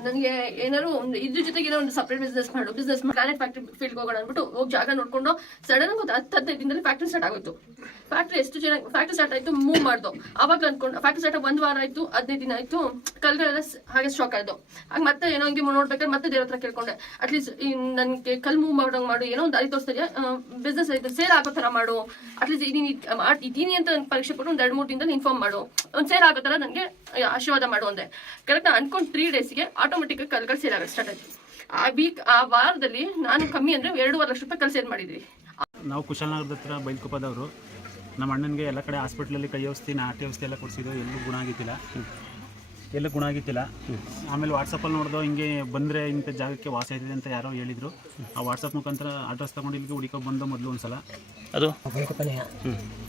ನನಗೆ ಏನಾದ್ರು ಒಂದು ಇದ್ರ ಜೊತೆಗೆ ಒಂದು ಸಪ್ರೇಟ್ ಬಿಸ್ನೆಸ್ ಮಾಡು ಬಿಸ್ನೆಸ್ ಪ್ಲಾನೆಟ್ ಫ್ಯಾಕ್ಟ್ರಿ ಫೀಲ್ಡ್ ಹೋಗೋಣ ಅಂದ್ಬಿಟ್ಟು ಹೋಗಿ ಜಾಗ ನೋಡ್ಕೊಂಡು ಸಡನ್ ಒಂದು ಹತ್ತು ಹದಿನೈದು ದಿನದಲ್ಲಿ ಫ್ಯಾಕ್ಟ್ರಿ ಸ್ಟಾರ್ಟ್ ಆಗೋಯ್ತು. ಫ್ಯಾಕ್ಟ್ರಿ ಎಷ್ಟು ಜನ ಫ್ಯಾಕ್ಟ್ರಿ ಸ್ಟಾರ್ಟ್ ಆಯ್ತು ಮೂವ್ ಮಾಡ್ದು. ಅವಾಗ ಅನ್ಕೊಂಡು ಫ್ಯಾಕ್ಟ್ರಿ ಸ್ಟಾರ್ಟ್ ಒಂದು ವಾರ ಆಯ್ತು, ಹದಿನೈದು ದಿನ ಆಯ್ತು ಕಲ್ಗಳೆಲ್ಲ ಹಾಗೆ ಸ್ಟಾಕ್ ಆಯ್ತು. ಆಗ ಮತ್ತೆ ಏನೋ ಹಂಗೆ ನೋಡ್ಬೇಕಾದ್ರೆ ಮತ್ತೆ ದೇವ್ರ ಹತ್ರ ಕೇಳ್ಕೊಂಡೆ. ಅಟ್ಲೀಸ್ಟ್ ನನಗೆ ಕಲ್ ಮೂವ್ ಮಾಡೋಂಗೆ ಮಾಡು, ಏನೋ ಒಂದು ದಾರಿ ತೋರಿಸ್ತಾ ಬಿಸ್ನೆಸ್ ಐತೆ ಸೇಲ್ ಆಗೋ ಥರ ಮಾಡು. ಅಟ್ಲೀಸ್ಟ್ ಇದೀನಿ ಇದೀನಿ ಅಂತ ಪರೀಕ್ಷೆ ಕೊಟ್ಟು ಒಂದು ಎರಡು ಮೂರು ದಿನದಲ್ಲಿ ಇನ್ಫಾರ್ಮ್ ಮಾಡು. ಒಂದು ಸೇಲ್ ಆಗೋ ಥರ ನನಗೆ ಆಶೀರ್ವಾದ ಮಾಡು ಅಂದೆ. ಕರೆಕ್ಟ್ ಅನ್ಕೊಂಡು ತ್ರೀ ಡೇಸ್ಗೆ ಆಟೋಮೆಟಿಕ್ ಕಲ್ಗಳು ಸೇಲ್ ಆಗೋದು ಸ್ಟಾರ್ಟ್ ಆಯ್ತು ಆ ವೀಕ್ ಆ ವಾರದಲ್ಲಿ ನಾನು ಕಮ್ಮಿ ಅಂದ್ರೆ ಎರಡೂವರೆ ಲಕ್ಷ ರೂಪಾಯಿ ಕಲ್ ಸೇಲ್ ಮಾಡಿದ್ವಿ. ನಾವು ಕುಶಾಲನಗರದ ಹತ್ರ ಬೈಲ್ಕೊಪ್ಪದವರು. ನಮ್ಮ ಅಣ್ಣನಿಗೆ ಎಲ್ಲ ಕಡೆ ಹಾಸ್ಪಿಟ್ಲಲ್ಲಿ ಕೈ ಔಷಧಿ ನಾಟಿ ಔಷಧಿ ಎಲ್ಲ ಕೊಡಿಸಿದ್ದು ಎಲ್ಲೂ ಗುಣ ಆಗಿದ್ದಿಲ್ಲ. ಎಲ್ಲೂ ಗುಣ ಆಗಿದ್ದಿಲ್ಲ. ಆಮೇಲೆ ವಾಟ್ಸಪ್ಪಲ್ಲಿ ನೋಡಿದೋ ಹಿಂಗೆ ಬಂದರೆ ಇಂಥ ಜಾಗಕ್ಕೆ ವಾಸ ಇದೆ ಅಂತ ಯಾರೋ ಹೇಳಿದರು. ಆ ವಾಟ್ಸಪ್ ಮುಖಾಂತರ ಅಡ್ರೆಸ್ ತೊಗೊಂಡು ಇಲ್ಲಿಗೆ ಹುಡುಕೋ ಬಂದು ಮೊದಲು ಒಂದು ಸಲ ಅದು ಬೈಲ್ಕೊಪ್ಪನೇ.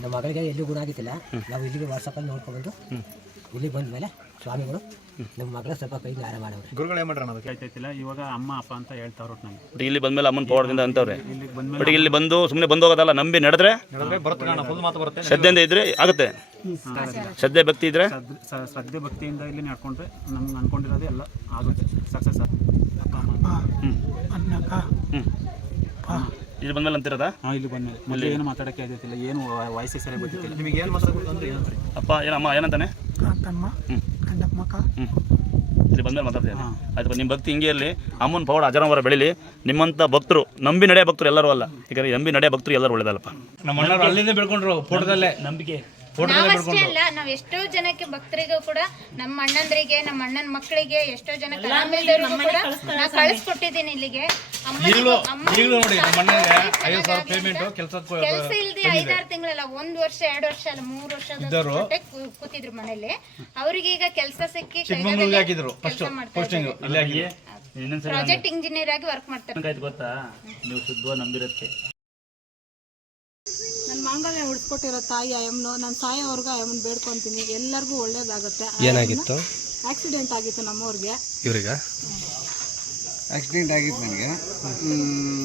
ನಮ್ಮ ಮಗಳಿಗೆ ಎಲ್ಲೂ ಗುಣ ಆಗಿದ್ದಿಲ್ಲ. ನಾವು ಇಲ್ಲಿಗೆ ವಾಟ್ಸಪ್ಪಲ್ಲಿ ನೋಡ್ಕೊಬಂದು ಇಲ್ಲಿಗೆ ಬಂದ ಮೇಲೆ ಸ್ವಾಮಿಗಳು ನಮ್ಮ ಮಗಳ ಸ್ವಲ್ಪ ಕೈ ಆರಾಮ ಮಾಡವ್ರೆ. ಗುರುಗಳು ಏನು ಮಾಡ್ರ ಆಯ್ತಾಯ್ತಿಲ್ಲ ಇವಾಗ ಅಮ್ಮ ಅಪ್ಪ ಅಂತ ಹೇಳ್ತಾವ್ರು ನಮ್ಗೆ. ಬಟ್ ಇಲ್ಲಿ ಬಂದ್ಮೇಲೆ ಅಮ್ಮನ ಪವಾಡದಿಂದ ಅಂತವ್ರೆ. ಇಲ್ಲಿಗೆ ಬಂದ್ಮೇಲೆ ಬಟ್ ಇಲ್ಲಿ ಬಂದು ಸುಮ್ಮನೆ ಬಂದು ಹೋಗೋದಲ್ಲ ನಂಬಿ ನಡೆದ್ರೆ ಶ್ರದ್ಧೆಯಿಂದ ಇದ್ರೆ ಆಗುತ್ತೆ. ಶ್ರದ್ಧೆ ಭಕ್ತಿ ಇದ್ರೆ ಶ್ರದ್ಧೆ- ಸ- ಶ್ರದ್ಧೆ ಭಕ್ತಿಯಿಂದ ಇಲ್ಲಿ ನಡ್ಕೊಂಡ್ರೆ ನಮ್ಗೆ ಅನ್ಕೊಂಡಿರೋದೆ ಎಲ್ಲ ಆಗುತ್ತೆ. ಸಕ್ಸಸ್ ಅಪ್ಪ ಅಮ್ಮ ಹ್ಞೂ ಇಲ್ಲಿ ಬಂದ್ಮೇಲೆ ಅಂತಿರದ? ಹಾಂ ಇಲ್ಲಿ ಬಂದ್ಮೇಲೆ. ಮೊದಲು ಏನು ಮಾತಾಡೋಕ್ಕೆ ಆಗಿರ್ತಿಲ್ಲ ಏನು ವಾಯ್ಸ್ ಸರಿ ಗೊತ್ತಿಲ್ಲ ನಿಮಗೆ ಏನು ಮಾತಾಡಬೇಕು ಅಂದ್ರೆ ಏನಂತಾರೆ ಅಪ್ಪ ಏನಮ್ಮ ಏನಂತಾನೆ? ತಮ್ಮ ಹ್ಞೂ ಗಂಡಪ್ಪಕ್ಕ ಹ್ಞೂ ಇಲ್ಲಿ ಬಂದ್ಮೇಲೆ ಮಾತಾಡ್ತೀನಿ ಆಯ್ತು ನಿಮ್ಮ ಭಕ್ತಿ ಹಿಂಗೆ ಇರಲಿ. ಅಮ್ಮನ ಪವಾಡ ಅಜರವರ ಬೆಳಿಲಿ. ನಿಮ್ಮಂಥ ಭಕ್ತರು ನಂಬಿ ನಡೆಯ ಭಕ್ತರು ಎಲ್ಲರೂ ಅಲ್ಲ. ಈಗ ನಂಬಿ ನಡೆಯ ಭಕ್ತರು ಎಲ್ಲರೂ ಒಳ್ಳೇದಲ್ಲಪ್ಪ. ನಮ್ಮ ಅಣ್ಣ ಅಲ್ಲಿಂದ ಬೆಳ್ಕೊಂಡ್ರು ಫೋಟೋದಲ್ಲೇ. ನಂಬಿಕೆ. ನಾವಷ್ಟೇ ಅಲ್ಲ ನಾವ್ ಎಷ್ಟೋ ಜನಕ್ಕೆ ಭಕ್ತರಿಗೂ ಕೂಡ ನಮ್ಮ ಅಣ್ಣಂದ್ರಿಗೆ ನಮ್ಮ ಅಣ್ಣನ ಮಕ್ಕಳಿಗೆ ಎಷ್ಟೋ ಜನ ಕಲಾವಿದರಿಗೂ ಕೂಡ ನಾ ಕಳಿಸ್ಕೊಟ್ಟಿದ್ದೀನಿ ಇಲ್ಲಿಗೆ. ಈಗಲೂ ಈಗಲೂ ನೋಡಿ ನಮ್ಮ ಸಾವಿರ ಪೇಮೆಂಟ್ ಕೆಲಸಕ್ಕೆ ಕೆಲಸ ಇಲ್ದೆ ಐದಾರು ತಿಂಗಳಲ್ಲ ಒಂದ್ ವರ್ಷ ಎರಡ್ ವರ್ಷ ಅಲ್ಲ ಮೂರು ವರ್ಷ ಕೂತಿದ್ರು ಮನೇಲಿ. ಅವ್ರಿಗೆ ಈಗ ಕೆಲಸ ಸಿಕ್ಕಿ ಚಿಕ್ಕಮಂಗ್ಳೂರಿಗೆ ಹಾಕಿದ್ರು ಫಸ್ಟ್ ಪೋಸ್ಟಿಂಗ್ ಇಲ್ಲಿ ಹಾಕಿ ಇನ್ನೊಂದ್ಸಲ ಪ್ರಾಜೆಕ್ಟ್ ಇಂಜಿನಿಯರ್ ಆಗಿ ವರ್ಕ್ ಮಾಡ್ತಾರೆ. ಗೊತ್ತಾ? ನೀವು ಶುದ್ಧ ನನ್ನ ಮಾಂಗಲ್ಯ ಉಳಿಸ್ಕೊಟ್ಟಿರೋ ತಾಯಿ ಅಯ್ಯಮ್ಮನು ನಾನು ಸಾಯೋವರೆಗೂ ಅಯ್ಯಮ್ಮನ ಬೇಡ್ಕೊಂತೀನಿ. ಎಲ್ಲರಿಗೂ ಒಳ್ಳೇದಾಗುತ್ತೆ. ಏನಾಗಿತ್ತು? ಆಕ್ಸಿಡೆಂಟ್ ಆಗಿತ್ತು ನಮ್ಮವ್ರಿಗೆ. ಇವ್ರಿಗ? ಆಕ್ಸಿಡೆಂಟ್ ಆಗಿತ್ತು ನನಗೆ.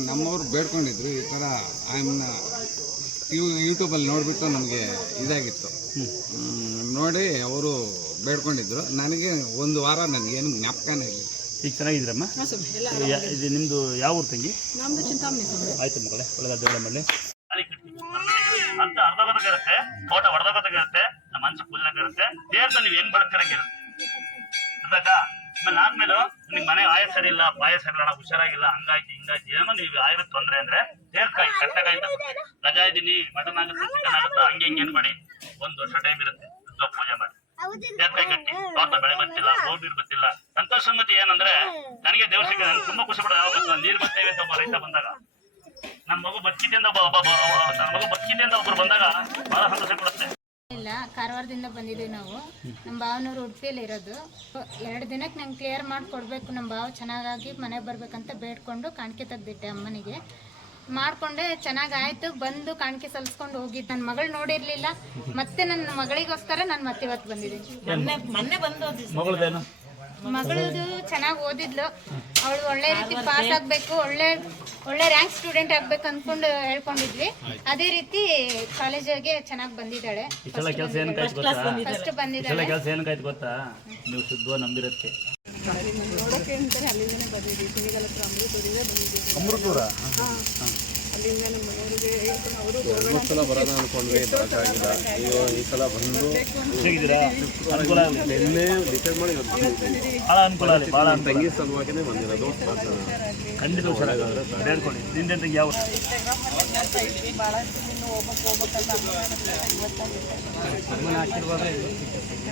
ನಮ್ಮವ್ರು ಬೇಡ್ಕೊಂಡಿದ್ರು. ಈ ಥರ ಆಯಮ್ಮನ ಯೂ ಯೂಟ್ಯೂಬಲ್ಲಿ ನೋಡಿಬಿಟ್ಟು ನನಗೆ ಇದಾಗಿತ್ತು. ನೋಡಿ ಅವರು ಬೇಡ್ಕೊಂಡಿದ್ರು. ನನಗೆ ಒಂದು ವಾರ ನನಗೇನು ಜ್ಞಾಪಕನೇ ಇರಲಿಲ್ಲ ಈಗ ಚೆನ್ನಾಗಿದ್ದೀರಮ್ಮ? ಇದು ನಿಮ್ಮದು ಯಾವ ಊರು ತಂಗಿ? ನಮ್ಮದು ಚಿಂತಾಮಣಿ ಆಯಿತು ಆಯ್ತು ಮಗಳೇ ಒಳ್ಳೆದ ದೇವರ ಮಾಡಲಿ ಅಂತ ಅರ್ಧಗತಗಿರುತ್ತೆ ಫೋಟೋ ಇರುತ್ತೆ ನಮ್ಮ ಮನಸ್ಸು ಇರುತ್ತೆ ದೇವ್ರ ನೀವು ಏನ್ ಬದುಕಿರಂಗಿರುತ್ತೆ ಅರ್ಥಾಯ್ತಾ ಆಮೇಲೆ ಆದ್ಮೇಲೆ ನಿಮ್ ಮನೆ ಆಯ ಸರಿ ಇಲ್ಲ ಪಾಯ ಸರಿ ಇಲ್ಲ ಹುಷಾರಾಗಿಲ್ಲ ಹಂಗಾಯ್ತು ಹಿಂಗಾಯ್ತು ಏನೋ ನೀವು ಆಯುರ್ವೇದ ತೊಂದ್ರೆ ಅಂದ್ರೆ ದೇರ್ಕಾಯಿ ಕಟ್ಟಕಾಯಿ ರಜಾ ಇದೀನಿ ಮಟನ್ ಆಗುತ್ತೆ ಚಿಕನ್ ಆಗುತ್ತಾ ಹಂಗೆ ಹಿಂಗೇನ್ ಮಾಡಿ ಒಂದ್ ವರ್ಷ ಟೈಮ್ ಇರುತ್ತೆ ಪೂಜೆ ಮಾಡಿ. ದೇರ್ಕಾಯಿ ಕಟ್ಟಿ ತೋಟ ಬೆಳೆ ಬರ್ತಿಲ್ಲ ನೀರು ಬರ್ತಿಲ್ಲ. ಸಂತೋಷ ಸಂಗತಿ ಏನಂದ್ರೆ ನನಗೆ ದೇವ್ರ ತುಂಬಾ ಖುಷಿ ಪಡೋದು? ನೀರ್ ಬರ್ತೇವೆ ಅಂತ ಒಬ್ಬ ರೈತ ಬಂದಾಗ. ನನ್ನ ಮಗು ಬದುಕಿದೆ ಅಂತ ಒಬ್ಬ ಒಬ್ಬ- ಒಬ್ಬ- ನನ್ನ ಮಗು ಬದುಕಿದೆ ಅಂತ ಒಬ್ರು ಬಂದಾಗ ಬಹಳ ಸಂತೋಷ ಕೊಡುತ್ತೆ. ಇಲ್ಲ ಕಾರವಾರದಿಂದ ಬಂದಿದ್ದೀವಿ ನಾವು. ನಮ್ಮ ಭಾವನವ್ರು ಉಡುಪಿಯಲ್ಲಿ ಇರೋದು. ಎರಡು ದಿನಕ್ಕೆ ನಂಗೆ ಕ್ಲಿಯರ್ ಮಾಡಿಕೊಡ್ಬೇಕು. ನಮ್ಮ ಭಾವ ಚೆನ್ನಾಗಾಗಿ ಮನೆಗೆ ಬರಬೇಕಂತ ಬೇಡ್ಕೊಂಡು ಕಾಣಿಕೆ ತೆಗ್ದಿಟ್ಟೆ ಅಮ್ಮನಿಗೆ. ಮಾಡ್ಕೊಂಡೆ ಚೆನ್ನಾಗಾಯ್ತು. ಬಂದು ಕಾಣಿಕೆ ಸಲ್ಸ್ಕೊಂಡು ಹೋಗಿದ್ದು ನನ್ನ ಮಗಳು ನೋಡಿರಲಿಲ್ಲ. ಮತ್ತೆ ನನ್ನ ಮಗಳಿಗೋಸ್ಕರ ನಾನು ಮತ್ತೆ ಇವತ್ತು ಬಂದಿದ್ದೀನಿ ಮಗಳದೇನು? ಮಗಳದು ಚೆನ್ನಾಗಿ ಓದಿದ್ಲು. ಅವಳು ಒಳ್ಳೆ ರೀತಿ ಪಾಸ್ ಆಗಬೇಕು ಒಳ್ಳೆ ಒಳ್ಳೆ ರ್ಯಾಂಕ್ ಸ್ಟೂಡೆಂಟ್ ಆಗ್ಬೇಕು ಅನ್ಕೊಂಡು ಹೇಳ್ಕೊಂಡಿದ್ವಿ. ಅದೇ ರೀತಿ ಕಾಲೇಜಿಗೆ ಚೆನ್ನಾಗಿ ಬಂದಿದ್ದಾಳೆ. ಕೆಲಸ ಏನಕ್ಕಾಯ್ತು ಗೊತ್ತಾ? ಫಸ್ಟ್ ಬಂದಿದ್ದಾಳೆ. ಕೆಲಸ ಏನಕ್ಕಾಯ್ತು ಗೊತ್ತಾ? ನೀವು ಶುದ್ಧ ನಂಬಿರುತ್ತೆ ನೋಡೋಕೆ ಅಂತಾನೆ ಅಲ್ಲಿಂದನೇ ಬಂದಿದ್ದೀವಿ. ಸಿನಿಗಲ್ ಹತ್ರ ಅಮೃತೂರಿಗೆ ಬಂದಿದ್ದೀವಿ. ಅಮೃತೂರ? ಅಲ್ಲಿಂದ ನಮ್ಮ ಮನೆಯವರಿಗೆ ಅವರು ಸಲ ಬರೋಣ ಅನ್ಕೊಂಡ್ವಿ ಬರೋಕ್ಕಾಗಿಲ್ಲ. ಅಯ್ಯೋ ಈ ಸಲ ಬಂದು ಅನುಕೂಲ ನಿನ್ನೆ ಎಲ್ಲೇ ಡಿಸೈಡ್ ಮಾಡಿ ಭಾಳ ಅನುಕೂಲ ಆಗಲಿ ಭಾಳ ತಂಗಿ ಸಲುವಾಗಿನೇ ಬಂದಿರೋದು ಖಂಡಿತ ಹುಷಾರಾಗವ್ರೆ ಹೇಳ್ಕೊಳ್ಳಿ ನಿಂದೆ ತಂಗಿ ಯಾವ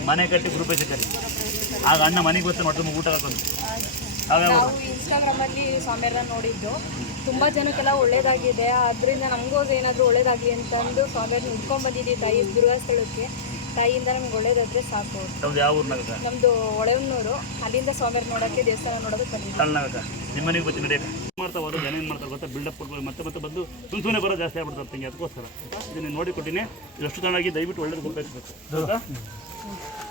ಮನೆ ಕಟ್ಟಿ ಗ್ರೂಪೇ ಸಿಕ್ಕರಿ ಆಗ ಅಣ್ಣ ಮನೆಗೆ ಬರ್ತಾನೆ ಮಾಡ್ತು ಊಟ ಹಾಕೊಂಡು. ಆಗ ಇನ್ಸ್ಟಾಗ್ರಾಮಲ್ಲಿ ಸ್ವಾಮಿಯವ್ರನ್ನ ನೋಡಿದ್ದು. ತುಂಬ ಜನಕ್ಕೆಲ್ಲ ಒಳ್ಳೇದಾಗಿದೆ. ಅದರಿಂದ ನಮಗೂ ಏನಾದರೂ ಒಳ್ಳೇದಾಗಲಿ ಅಂತಂದು ಸ್ವಾಮಿಯವ್ರನ್ನ ಹಿಡ್ಕೊಂಡು ಬಂದಿದ್ದೀವಿ ತಾಯಿ ದುರ್ಗಾಸ್ಥಳಕ್ಕೆ ತಾಯಿಯಿಂದ ನಮ್ಗೆ ಒಳ್ಳೇದಾದ್ರೆ ಸಾಕು. ನಮ್ದು ಹೊಳೆಹೊನ್ನೂರು. ಅಲ್ಲಿಂದ ಸ್ವಾಮಿಯವ್ರ ನೋಡೋಕ್ಕೆ ದೇವಸ್ಥಾನ ನೋಡೋದಕ್ಕೆ ಬಂದಿದ್ದೀವಿ. ಸಣ್ಣಗ ನಿಮ್ಮ ಮನೆಗೆ ಬರ್ತೀನಿ ಮಾಡ್ತಾ ಹೋದ್ರೆ ಜನ ಏನು ಮಾಡ್ತಾರೆ ಗೊತ್ತಾ? ಬಿಲ್ಡಪ್ ಕೊಡ್ಬೋದು ಮತ್ತೆ ಮತ್ತೆ ಬಂದು ಸುಮ್ಮನೆ ಸುಮ್ಮನೆ ಬರೋ ಜಾಸ್ತಿ ಆಗ್ಬಿಡ್ತಾರೆ ತಂಗಿ ಅದಕ್ಕೋಸ್ಕರ. ಇದನ್ನ ನೋಡಿ ಕೊಟ್ಟಿನಿ. ಎಷ್ಟು ಚೆನ್ನಾಗಿ ದಯವಿಟ್ಟು ಒಳ್ಳೇದು ಹೌದಾ? ಹೇಳ್ಕೊಂಡ್ಬಿಟ್ಟು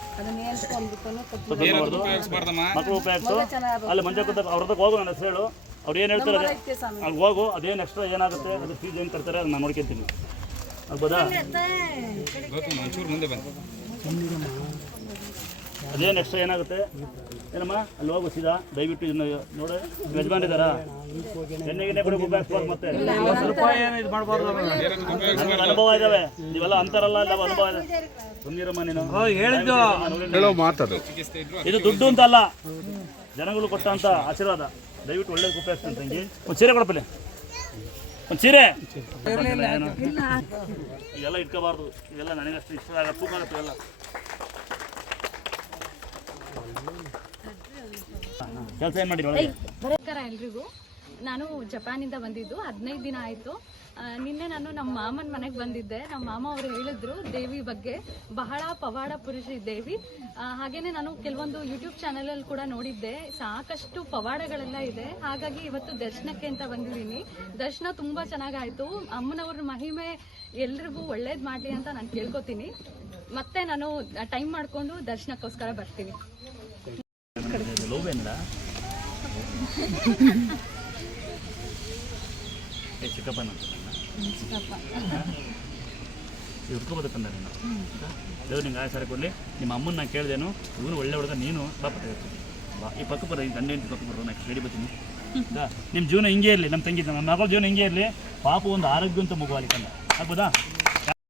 ಮಕ್ಕಳು ಉಪಯೋಗಿಸು ಅಲ್ಲಿ ಮಂಜ ಕೂತ ಅವ್ರದ್ದು ಹೋಗು ನನ್ನ ಹೆಸರು ಹೇಳು. ಅವ್ರು ಏನು ಹೇಳ್ತಾರೆ ಅಲ್ಲಿ ಹೋಗು ಅದೇನು ಎಕ್ಸ್ಟ್ರಾ ಏನಾಗುತ್ತೆ? ಅದು ಫೀಸ್ ಏನು ಕರ್ತಾರೆ ಅದನ್ನ ನಾನು ನೋಡ್ಕೊತೀನಿ. ಆಗ್ಬೋದಾ ಮುಂದೆ ನೆಕ್ಸ್ಟ್ ಎಕ್ಸ್ಟ್ರಾ ಏನಾಗುತ್ತೆ? ಏನಮ್ಮ? ಅಲ್ಲಿ ಹೋಗಿ ಸೀದಾ ದಯವಿಟ್ಟು ಇದನ್ನ ನೋಡಿ. ಯಜಮಾನ್ ಇದ್ದಾರಾ? ಎಣ್ಣೆಗೆ ಬಿಡಬೇಕು ಉಪಯೋಗಿಸ್ಬಾರ್ದು ಮತ್ತೆ. ನಮ್ಗೆ ಅನುಭವ ಇದಾವೆ. ನೀವೆಲ್ಲ ಅಂತಾರಲ್ಲ ಎಲ್ಲ ಅನುಭವ ಇದೆ. ಸುಮ್ಮನಿರಮ್ಮ ನೀನು. ಹೇಳಿದ್ದು. ಹೇಳೋ ಮಾತದು. ಇದು ದುಡ್ಡು ಅಂತ ಅಲ್ಲ. ಜನಗಳು ಕೊಟ್ಟಂತ ಆಶೀರ್ವಾದ. ದಯವಿಟ್ಟು ಒಳ್ಳೆ ಉಪಯೋಗಿಸ್ತಾನೆ ತಂಗಿ ಒಂದು ಸೀರೆ ಕೊಡಪಲ್ಲಿ ಒಂದು ಸೀರೆ. ಇದೆಲ್ಲ ಇಟ್ಕೋಬಾರ್ದು. ಇವೆಲ್ಲ ನನಗಷ್ಟು ಇಷ್ಟ ಆಗ ತೂಕ ಆಗುತ್ತೆ ಇವೆಲ್ಲ. ಕೆಲಸ ಏನು ಮಾಡಿ ನಮಸ್ಕಾರ ಎಲ್ರಿಗೂ. ನಾನು ಜಪಾನಿಂದ ಬಂದಿದ್ದು ಹದಿನೈದು ದಿನ ಆಯ್ತು. ನಿನ್ನೆ ನಾನು ನಮ್ಮ ಮಾಮನ ಮನೆಗೆ ಬಂದಿದ್ದೆ. ನಮ್ಮ ಮಾಮ ಅವರು ಹೇಳಿದ್ರು ದೇವಿ ಬಗ್ಗೆ ಬಹಳ ಪವಾಡ ಪುರುಷಿ ದೇವಿ. ಹಾಗೇನೆ ನಾನು ಕೆಲವೊಂದು ಯೂಟ್ಯೂಬ್ ಅಲ್ಲಿ ಕೂಡ ನೋಡಿದ್ದೆ. ಸಾಕಷ್ಟು ಪವಾಡಗಳೆಲ್ಲ ಇದೆ. ಹಾಗಾಗಿ ಇವತ್ತು ದರ್ಶನಕ್ಕೆ ಅಂತ ಬಂದಿದ್ದೀನಿ. ದರ್ಶನ ತುಂಬಾ ಚೆನ್ನಾಗಾಯ್ತು. ಅಮ್ಮನವ್ರ ಮಹಿಮೆ ಎಲ್ರಿಗೂ ಒಳ್ಳೇದ್ ಮಾಡಲಿ ಅಂತ ನಾನು ಕೇಳ್ಕೊತೀನಿ. ಮತ್ತೆ ನಾನು ಟೈಮ್ ಮಾಡಿಕೊಂಡು ದರ್ಶನಕ್ಕೋಸ್ಕರ ಬರ್ತೀನಿ. ಏ ಚಿಕ್ಕಪ್ಪನ ಹುಡ್ಕೊಬೋದು ತಂದ ನೀನು ದೇವ್ರು ನಿಂಗೆ ಆಯ್ತು ಸಾರಿ ಕೊಡಲಿ. ನಿಮ್ಮ ಅಮ್ಮನ ನಾನು ಕೇಳಿದೆನು ಇವನು ಒಳ್ಳೆ ಹುಡುಗ ನೀನು ಬಾ ಪಕ್ಕ ಬಾ ಈ ಪಕ್ಕ ಬರ ಈ ಹೆಂಡತಿ ಪಕ್ಕ ಬರೋ ನೆಕ್ಸ್ಟ್ ರೆಡಿ ಬರ್ತೀನಿ. ನಿಮ್ಮ ಜೀವನ ಹಿಂಗೆ ಇರಲಿ ನಮ್ಮ ತಂಗಿ ನಮ್ಮ ಮಗಳ ಜೀವನ ಹಿಂಗೆ ಇರಲಿ. ಪಾಪ ಒಂದು ಆರೋಗ್ಯವಂತ ಮಗು ಅಲ್ಲಿ ಕಂದ. ಆಗ್ಬೋದಾ?